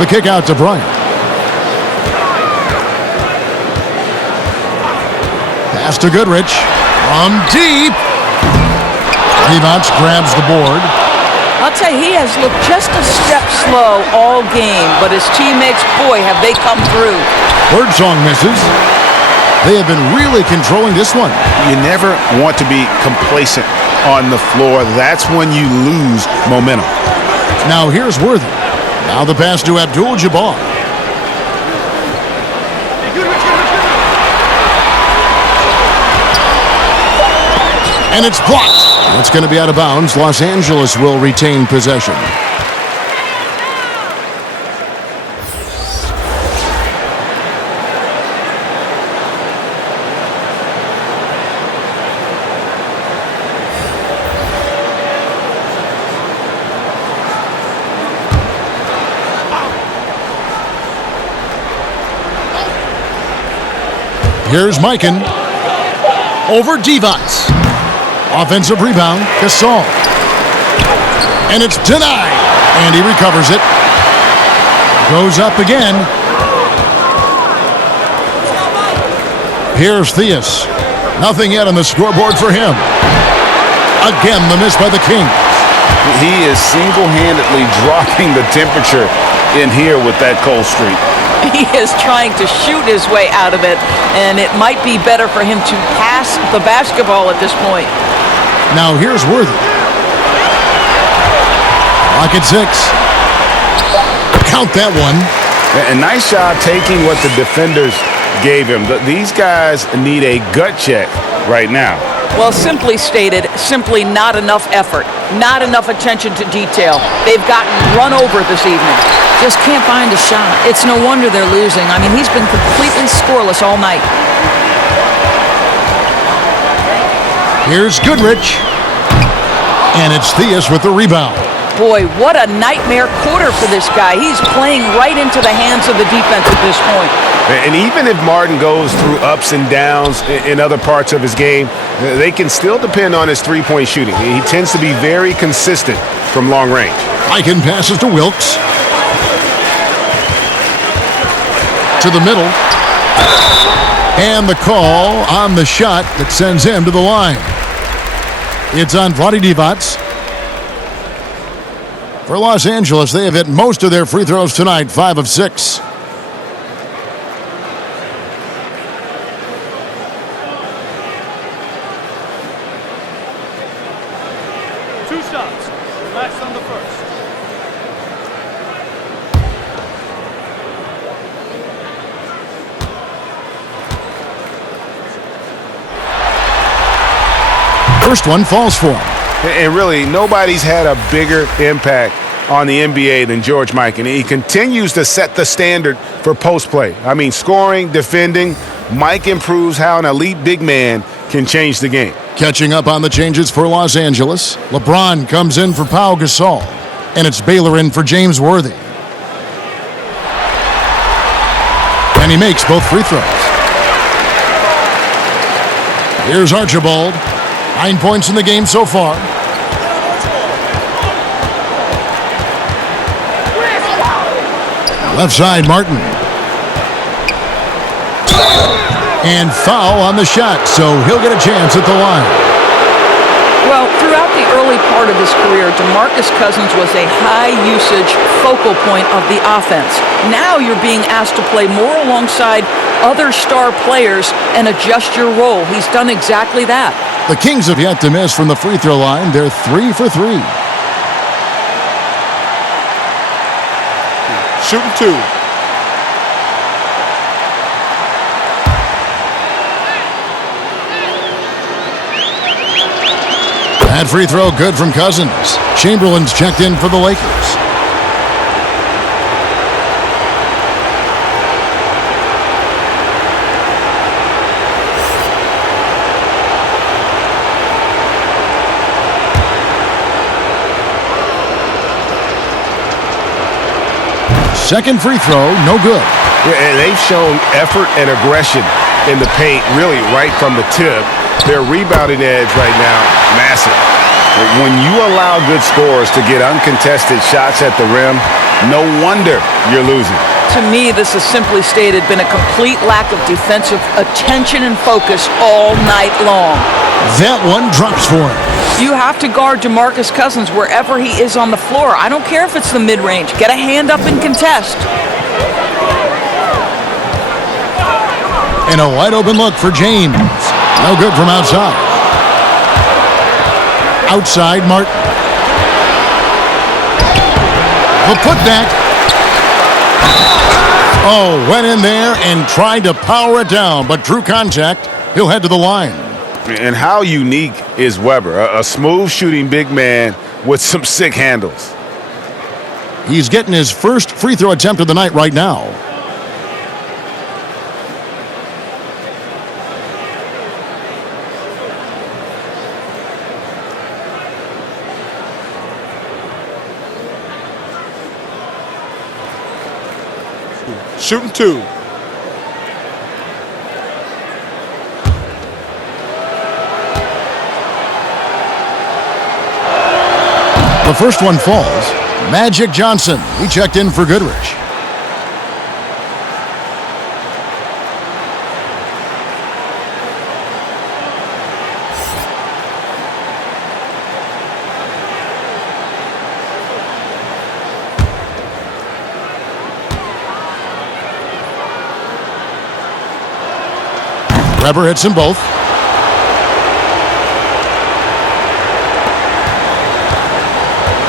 The kick out to Bryant. Pass to Goodrich. From deep. Divac grabs the board. I'll tell you, he has looked just a step slow all game, but his teammates, boy, have they come through. Birdsong misses. They have been really controlling this one. You never want to be complacent on the floor. That's when you lose momentum. Now here's Worthy. Now the pass to Abdul-Jabbar. And it's blocked. It's going to be out of bounds. Los Angeles will retain possession. Here's Mikan. Over Divac. Offensive rebound, Gasol. And it's denied. And he recovers it. Goes up again. Here's Theus. Nothing yet on the scoreboard for him. Again, the miss by the Kings. He is single-handedly dropping the temperature in here with that cold streak. He is trying to shoot his way out of it, and it might be better for him to pass the basketball at this point. Now here's Worthy. Lock at 6. Count that one. A nice job taking what the defenders gave him. These guys need a gut check right now. Well, simply stated, simply not enough effort, not enough attention to detail. They've gotten run over this evening. Just can't find a shot. It's no wonder they're losing. I mean, he's been completely scoreless all night. Here's Goodrich. And it's Theus with the rebound. Boy, what a nightmare quarter for this guy. He's playing right into the hands of the defense at this point. And even if Martin goes through ups and downs in other parts of his game, they can still depend on his three-point shooting. He tends to be very consistent from long range. Eichen passes to Wilkes. To the middle. And the call on the shot that sends him to the line. It's on Vlade Divac. For Los Angeles, they have hit most of their free throws tonight, 5 of 6. Two shots. Relax on the first. First one falls for him. And really, nobody's had a bigger impact on the NBA than George Mikan. And he continues to set the standard for post play. I mean, scoring, defending. Mike improves how an elite big man can change the game. Catching up on the changes for Los Angeles. LeBron comes in for Pau Gasol. And it's Baylor in for James Worthy. And he makes both free throws. Here's Archibald. 9 points in the game so far. Left side, Martin. And foul on the shot, so he'll get a chance at the line. Well, throughout the early part of his career, DeMarcus Cousins was a high-usage focal point of the offense. Now you're being asked to play more alongside other star players and adjust your role. He's done exactly that. The Kings have yet to miss from the free throw line. They're 3 for 3. Shooting 2. That free throw good from Cousins. Chamberlain's checked in for the Lakers. Second free throw, no good. Yeah, and they've shown effort and aggression in the paint, really right from the tip. Their rebounding edge right now, massive. When you allow good scorers to get uncontested shots at the rim, no wonder you're losing. To me, this has simply stated been a complete lack of defensive attention and focus all night long. That one drops for him. You have to guard DeMarcus Cousins wherever he is on the floor. I don't care if it's the mid-range. Get a hand up and contest. And a wide open look for James. No good from outside. Outside, Martin. The putback. Oh, went in there and tried to power it down, but drew contact. He'll head to the line. And how unique is Weber? A smooth shooting big man with some sick handles. He's getting his first free throw attempt of the night right now. Shooting 2. The first one falls. Magic Johnson, he checked in for Goodrich. Weber hits them both.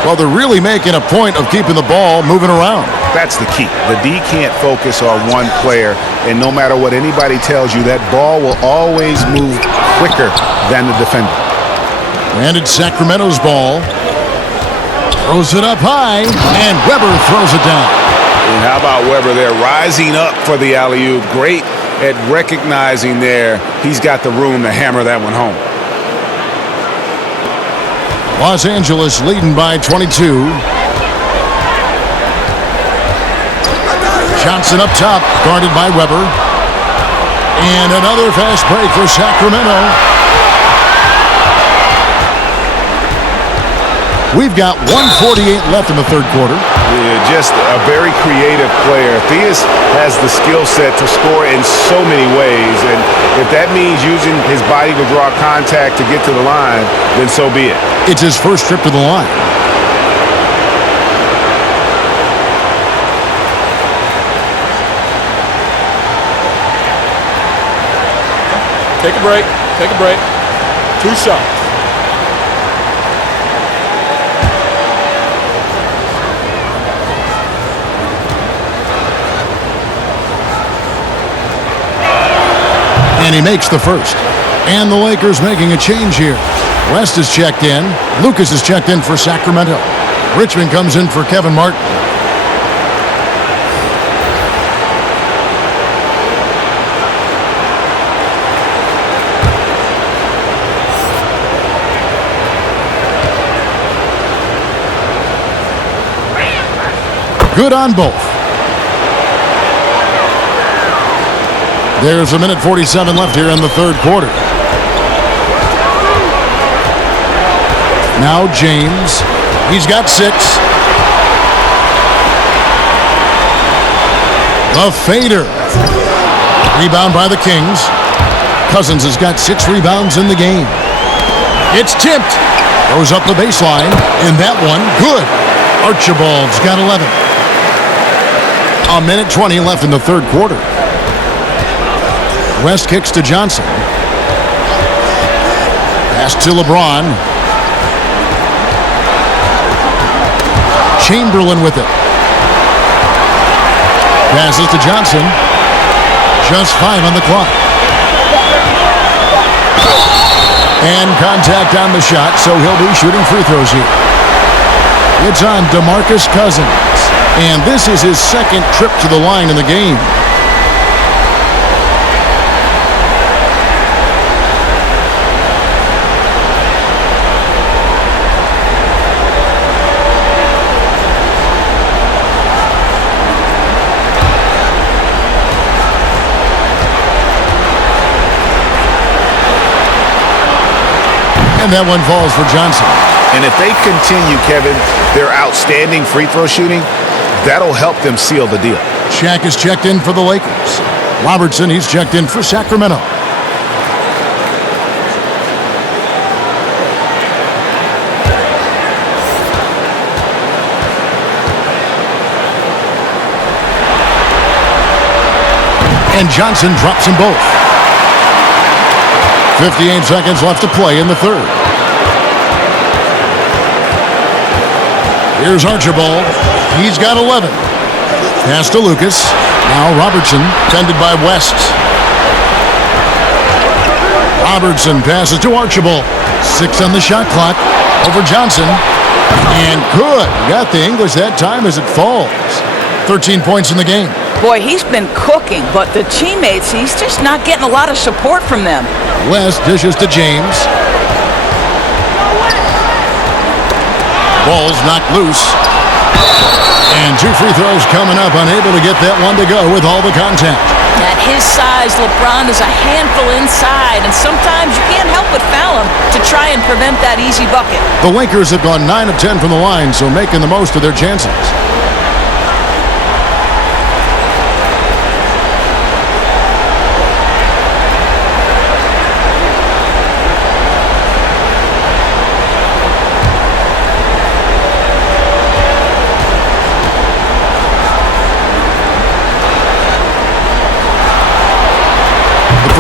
Well, they're really making a point of keeping the ball moving around. That's the key. The D can't focus on one player, and no matter what anybody tells you, that ball will always move quicker than the defender. And it's Sacramento's ball. Throws it up high, and Weber throws it down. And how about Weber there rising up for the alley-oop? Great at recognizing there he's got the room to hammer that one home. Los Angeles leading by 22. Johnson up top, guarded by Weber. And another fast break for Sacramento. We've got 1:48 left in the third quarter. Yeah, just a very creative player. Theus has the skill set to score in so many ways, and if that means using his body to draw contact to get to the line, then so be it. It's his first trip to the line. Take a break. Take a break. 2 shots. And he makes the first. And the Lakers making a change here. West is checked in. Lucas is checked in for Sacramento. Richmond comes in for Kevin Martin. Good on both. There's 1:47 left here in the third quarter. Now James. He's got 6. The fader. Rebound by the Kings. Cousins has got 6 rebounds in the game. It's tipped. Goes up the baseline. And that one, good. Archibald's got 11. 1:20 left in the third quarter. West kicks to Johnson. Pass to LeBron. Chamberlain with it. Passes to Johnson. Just 5 on the clock. And contact on the shot, so he'll be shooting free throws here. It's on DeMarcus Cousins. And this is his second trip to the line in the game. And that one falls for Johnson. And if they continue, Kevin, their outstanding free throw shooting, that'll help them seal the deal. Shaq is checked in for the Lakers. Robertson, he's checked in for Sacramento. And Johnson drops them both. 58 seconds left to play in the third. Here's Archibald. He's got 11. Pass to Lucas. Now Robertson, tended by West. Robertson passes to Archibald. 6 on the shot clock. Over Johnson. And good. Got the English that time as it falls. 13 points in the game. Boy, he's been cooking, but the teammates, he's just not getting a lot of support from them. West dishes to James. Ball's knocked loose. And 2 free throws coming up, unable to get that one to go with all the contact. At his size, LeBron is a handful inside, and sometimes you can't help but foul him to try and prevent that easy bucket. The Lakers have gone 9 of 10 from the line, so making the most of their chances.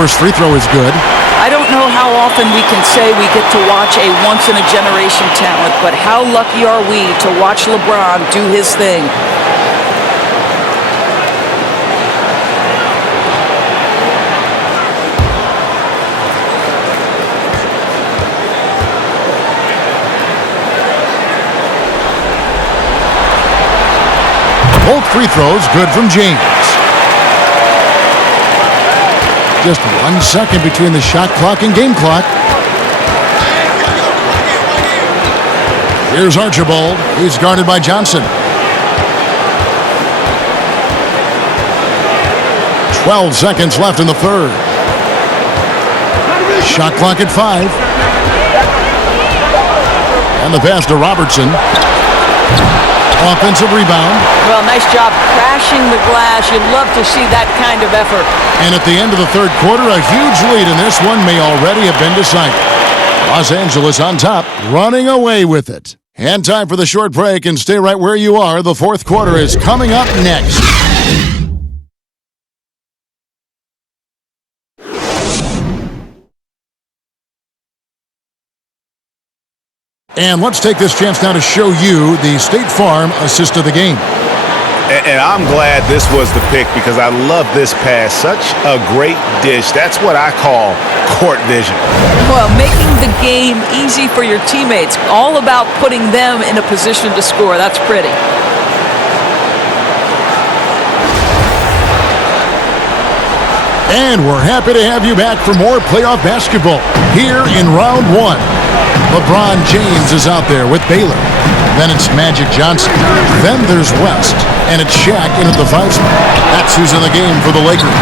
first free throw is good. I don't know how often we can say we get to watch a once-in-a-generation talent, but how lucky are we to watch LeBron do his thing? Both free throws good from James. Just 1 second between the shot clock and game clock. Here's Archibald. He's guarded by Johnson. 12 seconds left in the third. Shot clock at 5. And the pass to Robertson. Offensive rebound. Well, nice job crashing the glass. You'd love to see that kind of effort. And at the end of the third quarter, a huge lead, and this one may already have been decided. Los Angeles on top, running away with it. And time for the short break, and stay right where you are. The fourth quarter is coming up next. And let's take this chance now to show you the State Farm assist of the game. And I'm glad this was the pick because I love this pass. Such a great dish. That's what I call court vision. Well, making the game easy for your teammates. All about putting them in a position to score. That's pretty. And we're happy to have you back for more playoff basketball here in round 1. LeBron James is out there with Baylor. Then it's Magic Johnson. Then there's West. And it's Shaq in at the 5 spot. That's who's in the game for the Lakers.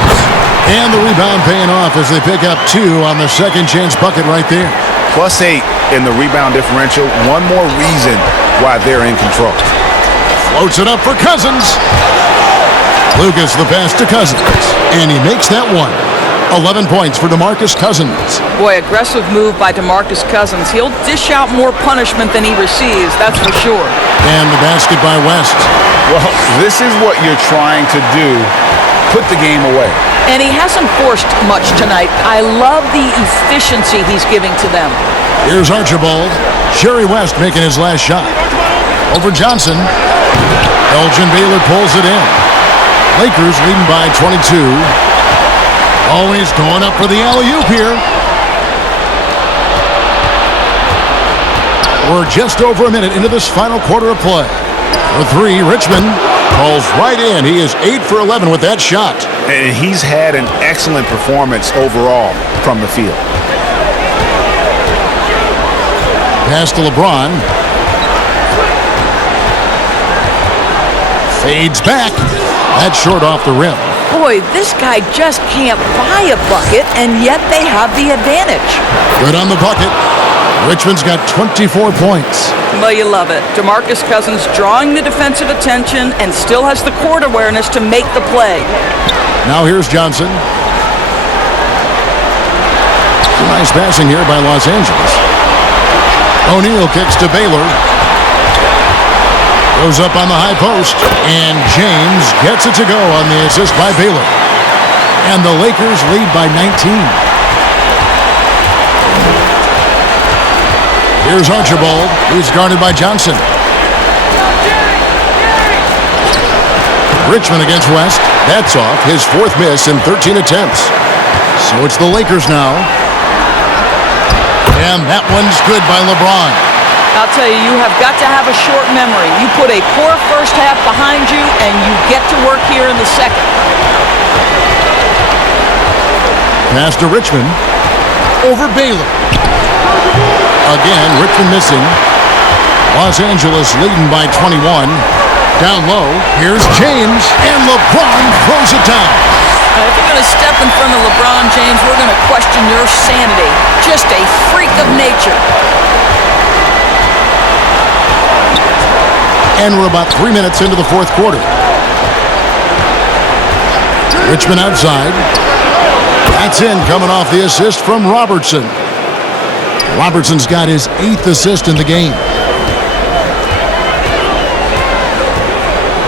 And the rebound paying off as they pick up 2 on the second chance bucket right there. +8 in the rebound differential. One more reason why they're in control. Floats it up for Cousins. Lucas the pass to Cousins. And he makes that one. 11 points for DeMarcus Cousins. Boy, aggressive move by DeMarcus Cousins. He'll dish out more punishment than he receives, that's for sure. And the basket by West. Well, this is what you're trying to do. Put the game away. And he hasn't forced much tonight. I love the efficiency he's giving to them. Here's Archibald. Jerry West making his last shot. Over Johnson. Elgin Baylor pulls it in. Lakers leading by 22. Always going up for the alley-oop here. We're just over a minute into this final quarter of play. For 3, Richmond calls right in. He is 8 for 11 with that shot. And he's had an excellent performance overall from the field. Pass to LeBron. Fades back. That's short off the rim. Boy, this guy just can't buy a bucket, and yet they have the advantage. Good on the bucket. Richmond's got 24 points. Well, you love it. DeMarcus Cousins drawing the defensive attention and still has the court awareness to make the play. Now here's Johnson. Nice passing here by Los Angeles. O'Neal kicks to Baylor. Goes up on the high post, and James gets it to go on the assist by Baylor. And the Lakers lead by 19. Here's Archibald. He's guarded by Johnson. Richmond against West. That's off. His 4th miss in 13 attempts. So it's the Lakers now. And that one's good by LeBron. I'll tell you, you have got to have a short memory. You put a poor first half behind you, and you get to work here in the second. Pass to Richmond. Over Baylor. Again, Richmond missing. Los Angeles leading by 21. Down low, here's James, and LeBron throws it down. If you're going to step in front of LeBron James, we're going to question your sanity. Just a freak of nature. And we're about 3 minutes into the fourth quarter. Richmond outside. That's in, coming off the assist from Robertson. Robertson's got his 8th assist in the game.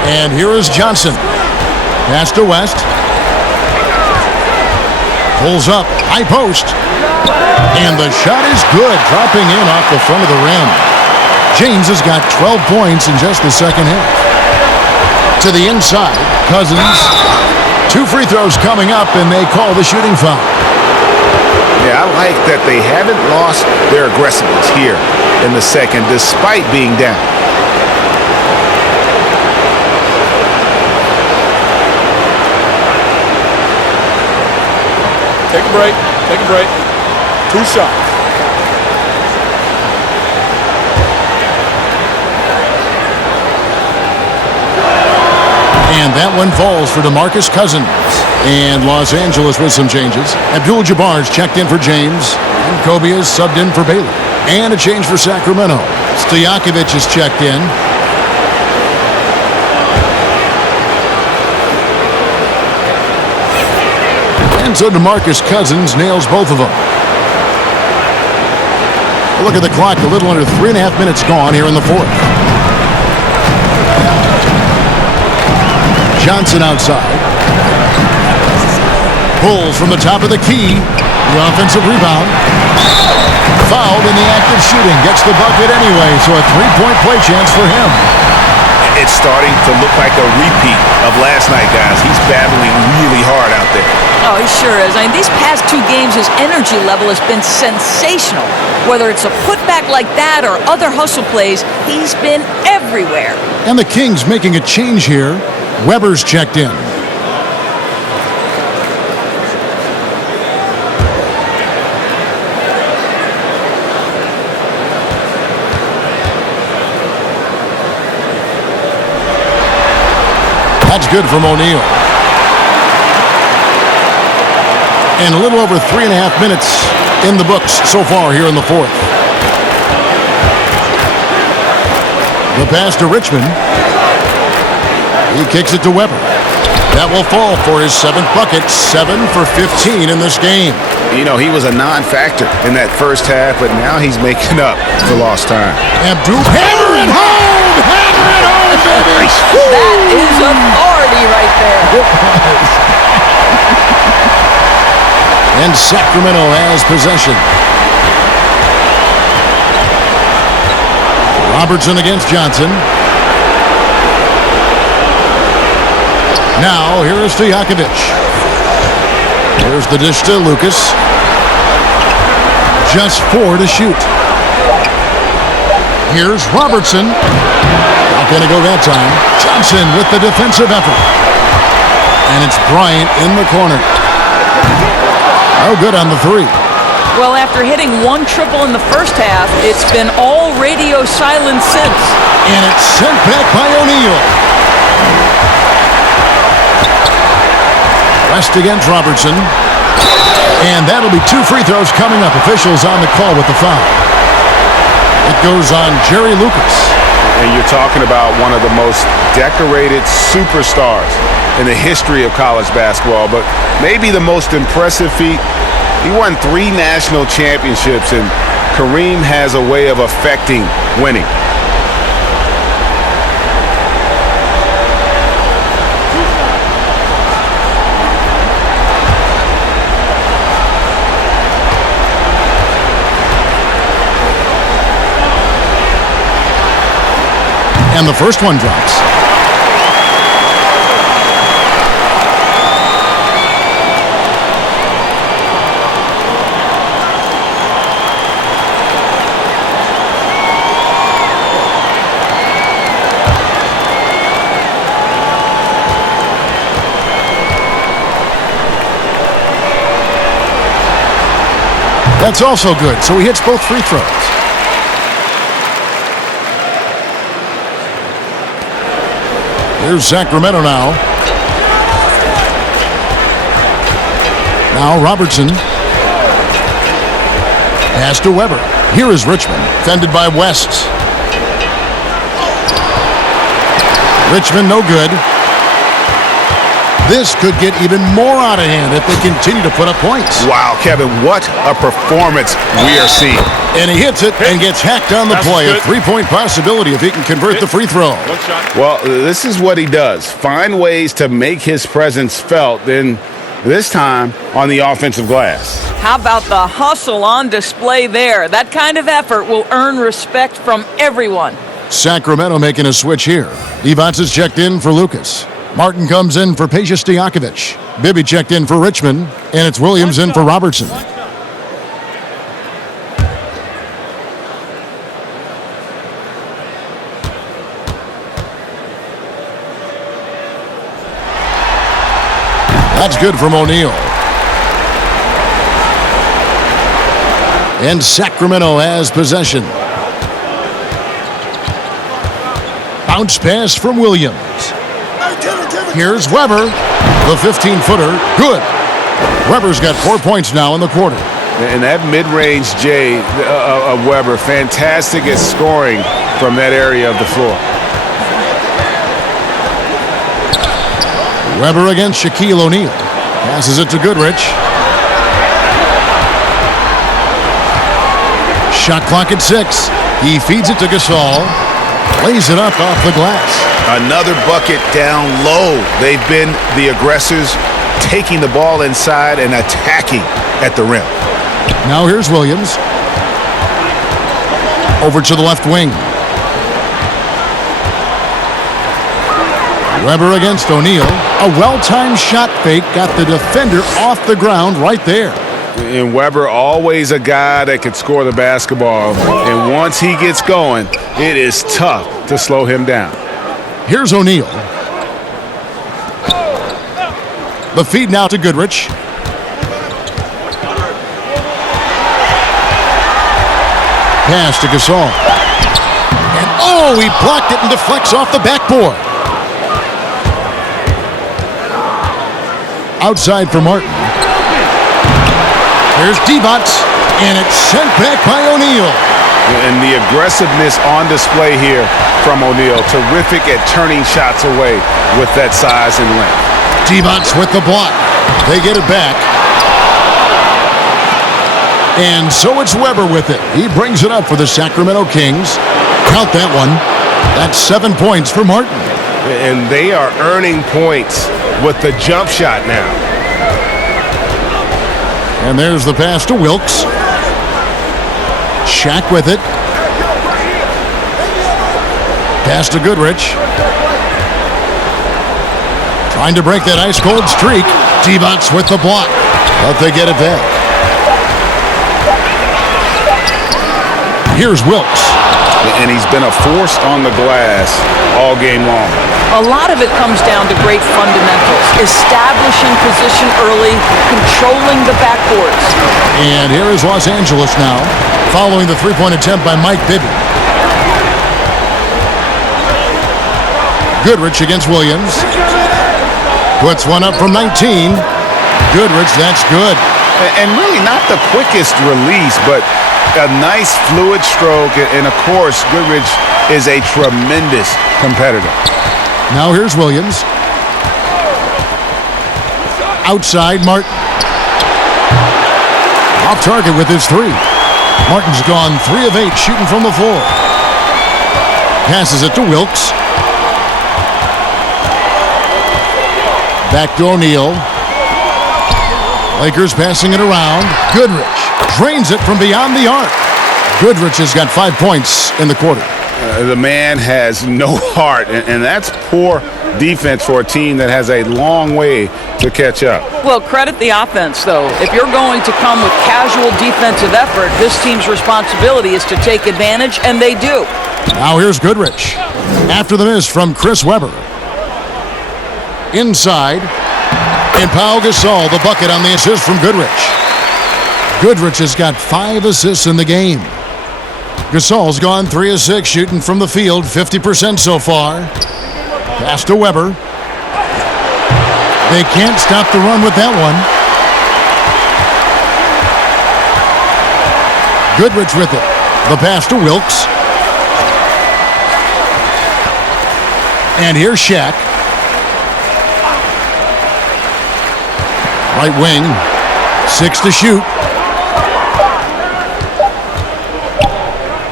And here is Johnson. Pass to West. Pulls up, high post. And the shot is good, dropping in off the front of the rim. James has got 12 points in just the second half. To the inside, Cousins. 2 free throws coming up, and they call the shooting foul. Yeah, I like that they haven't lost their aggressiveness here in the second, despite being down. Take a break. Take a break. 2 shots. And that one falls for DeMarcus Cousins. And Los Angeles with some changes. Abdul-Jabbar's checked in for James. And Kobe is subbed in for Baylor. And a change for Sacramento. Stojakovic is checked in. And so DeMarcus Cousins nails both of them. Look at the clock, a little under 3.5 minutes gone here in the fourth. Johnson outside. Pulls from the top of the key. The offensive rebound. Fouled in the act of shooting. Gets the bucket anyway, so a 3-point play chance for him. It's starting to look like a repeat of last night, guys. He's battling really hard out there. Oh, he sure is. I mean, these past 2 games, his energy level has been sensational. Whether it's a putback like that or other hustle plays, he's been everywhere. And the Kings making a change here. Weber's checked in. That's good from O'Neal. And a little over 3.5 minutes in the books so far here in the fourth. The pass to Richmond. He kicks it to Weber. That will fall for his 7th bucket. 7 for 15 in this game. You know, he was a non-factor in that first half, but now he's making up for lost time. Abdul, hammer it home! Hammer it home, baby! That is authority right there. And Sacramento has possession. Robertson against Johnson. Now, here is Stojakovic. Here's the dish to Lucas. Just 4 to shoot. Here's Robertson. Not going to go that time. Johnson with the defensive effort. And it's Bryant in the corner. Oh, good on the 3. Well, after hitting 1 triple in the first half, it's been all radio silence since. And it's sent back by O'Neal. West against Robertson. And that'll be 2 free throws coming up. Officials on the call with the foul. It goes on Jerry Lucas. And you're talking about one of the most decorated superstars in the history of college basketball, but maybe the most impressive feat. He won 3 national championships, and Kareem has a way of affecting winning. And the first one drops. That's also good, so he hits both free throws. Here's Sacramento now. Now Robertson. Pass to Weber. Here is Richmond, fended by West. Richmond no good. This could get even more out of hand if they continue to put up points. Wow, Kevin, what a performance we are seeing. And he hits it and gets hacked on the play. A 3-point possibility if he can convert the free throw. Well, this is what he does. Find ways to make his presence felt. Then this time on the offensive glass. How about the hustle on display there? That kind of effort will earn respect from everyone. Sacramento making a switch here. Evans is checked in for Lucas. Martin comes in for Peja Stojakovic. Bibby checked in for Richmond, and it's Williams in for Robertson. That's good from O'Neal. And Sacramento has possession. Bounce pass from Williams. Here's Weber. The 15-footer. Good. Weber's got 4 points now in the quarter. And that mid-range J of Weber, fantastic at scoring from that area of the floor. Weber against Shaquille O'Neal. Passes it to Goodrich. Shot clock at 6. He feeds it to Gasol. Lays it up off the glass. Another bucket down low. They've been the aggressors, taking the ball inside and attacking at the rim. Now here's Williams. Over to the left wing. Weber against O'Neal. A well-timed shot fake got the defender off the ground right there. And Weber, always a guy that can score the basketball. And once he gets going, it is tough to slow him down. Here's O'Neal. The feed now to Goodrich. Pass to Gasol. And oh, he blocked it and deflects off the backboard. Outside for Martin. Here's Devont, and it's sent back by O'Neal. And the aggressiveness on display here from O'Neal. Terrific at turning shots away with that size and length. Devont with the block. They get it back. And so it's Weber with it. He brings it up for the Sacramento Kings. Count that one. That's 7 points for Martin. And they are earning points with the jump shot now. And there's the pass to Wilkes. Shaq with it. Pass to Goodrich. Trying to break that ice-cold streak. Devont with the block. But they get it back. Here's Wilkes. And he's been a force on the glass all game long. A lot of it comes down to great fundamentals. Establishing position early, controlling the backboards. And here is Los Angeles now, following the three-point attempt by Mike Bibby. Goodrich against Williams. Puts one up from 19. Goodrich, that's good. And really not the quickest release, but a nice fluid stroke. And of course, Goodrich is a tremendous competitor. Now here's Williams. Outside, Martin. Off target with his three. Martin's gone 3 of 8 shooting from the floor. Passes it to Wilkes. Back to O'Neal. Lakers passing it around. Goodrich drains it from beyond the arc. Goodrich has got 5 points in the quarter. The man has no heart, and that's poor defense for a team that has a long way to catch up. Well, credit the offense, though. If you're going to come with casual defensive effort, this team's responsibility is to take advantage, and they do. Now here's Goodrich. After the miss from Chris Weber. Inside. And Pau Gasol, the bucket on the assist from Goodrich. Goodrich has got 5 assists in the game. Gasol's gone 3 of 6 shooting from the field, 50% so far. Pass to Weber. They can't stop the run with that one. Goodrich with it. The pass to Wilkes. And here's Shaq. Right wing. 6 to shoot.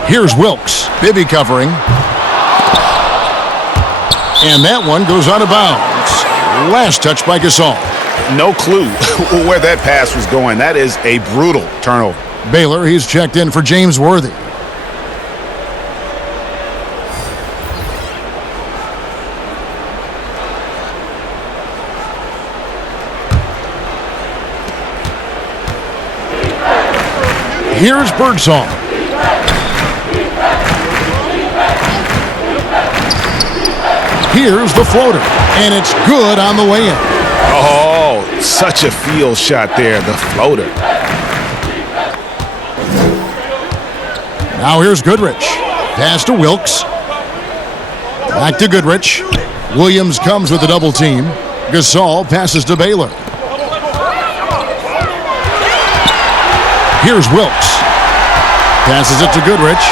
Here's Wilkes. Bibby covering. And that one goes out of bounds. Last touch by Gasol. No clue where that pass was going. That is a brutal turnover. Baylor, he's checked in for James Worthy. Here's Birdsong. Here's the floater, and it's good on the way in. Oh, such a field shot there, the floater. Now here's Goodrich. Pass to Wilkes. Back to Goodrich. Williams comes with a double team. Gasol passes to Baylor. Here's Wilkes. Passes it to Goodrich.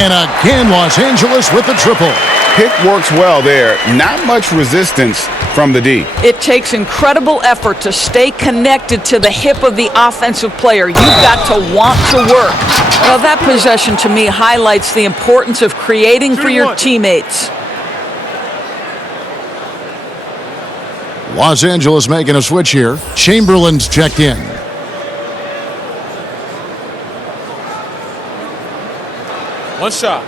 And again, Los Angeles with the triple. Pick works well there. Not much resistance from the D. It takes incredible effort to stay connected to the hip of the offensive player. You've got to want to work. Well, that possession to me highlights the importance of creating for your teammates. Los Angeles making a switch here. Chamberlain's checked in. One shot.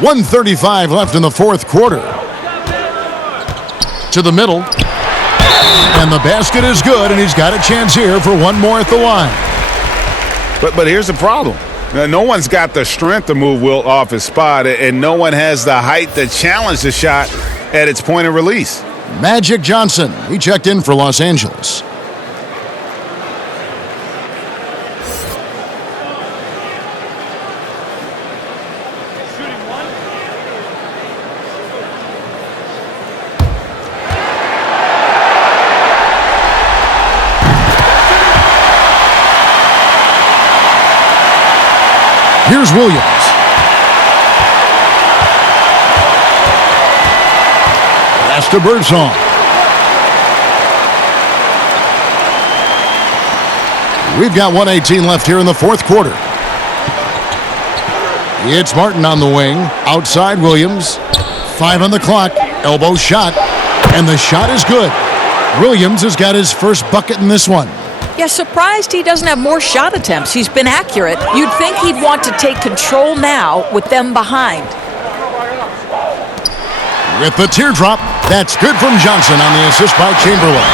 .135 left in the fourth quarter. To the middle. And the basket is good, and he's got a chance here for one more at the line. But here's the problem. Now, no one's got the strength to move Wilt off his spot, and no one has the height to challenge the shot at its point of release. Magic Johnson, he checked in for Los Angeles. Here's Williams. Pass to Birdsong. We've got 1:18 left here in the fourth quarter. It's Martin on the wing. Outside Williams. 5 on the clock. Elbow shot. And the shot is good. Williams has got his first bucket in this one. Yeah, surprised he doesn't have more shot attempts. He's been accurate. You'd think he'd want to take control now with them behind. With the teardrop, that's good from Johnson on the assist by Chamberlain.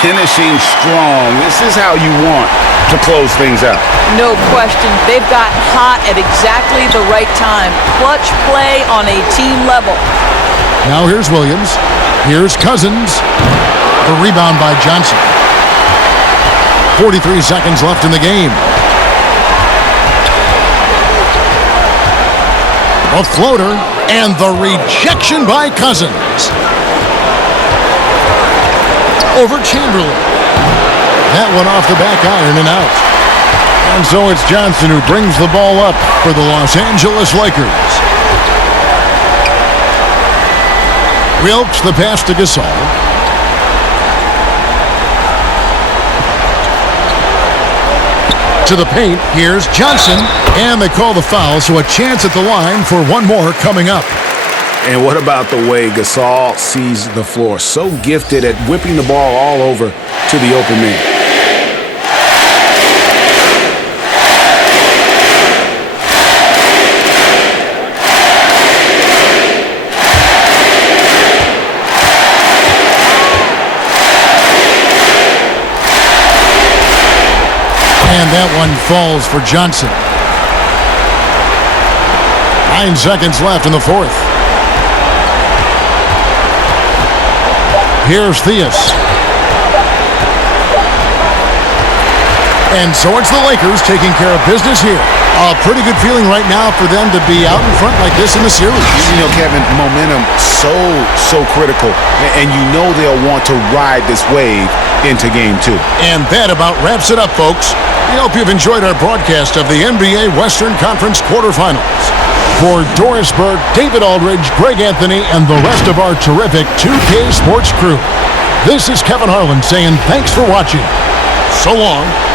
Finishing strong. This is how you want to close things out. No question. They've gotten hot at exactly the right time. Clutch play on a team level. Now here's Williams. Here's Cousins. The rebound by Johnson. 43 seconds left in the game. A floater and the rejection by Cousins. Over Chamberlain. That one off the back iron and out. And so it's Johnson who brings the ball up for the Los Angeles Lakers. Wilkes the pass to Gasol. To the paint, here's Johnson, and they call the foul, so a chance at the line for one more coming up. And what about the way Gasol sees the floor? So gifted at whipping the ball all over to the open man. And that one falls for Johnson. 9 seconds left in the fourth. Here's Theus. And so it's the Lakers taking care of business here. A pretty good feeling right now for them to be out in front like this in the series. You know, Kevin, momentum so critical. And you know they'll want to ride this wave into game 2. And that about wraps it up, folks. We hope you've enjoyed our broadcast of the NBA Western Conference quarterfinals. For Doris Burke, David Aldridge, Greg Anthony, and the rest of our terrific 2K Sports crew, This is Kevin Harlan saying thanks for watching. So long.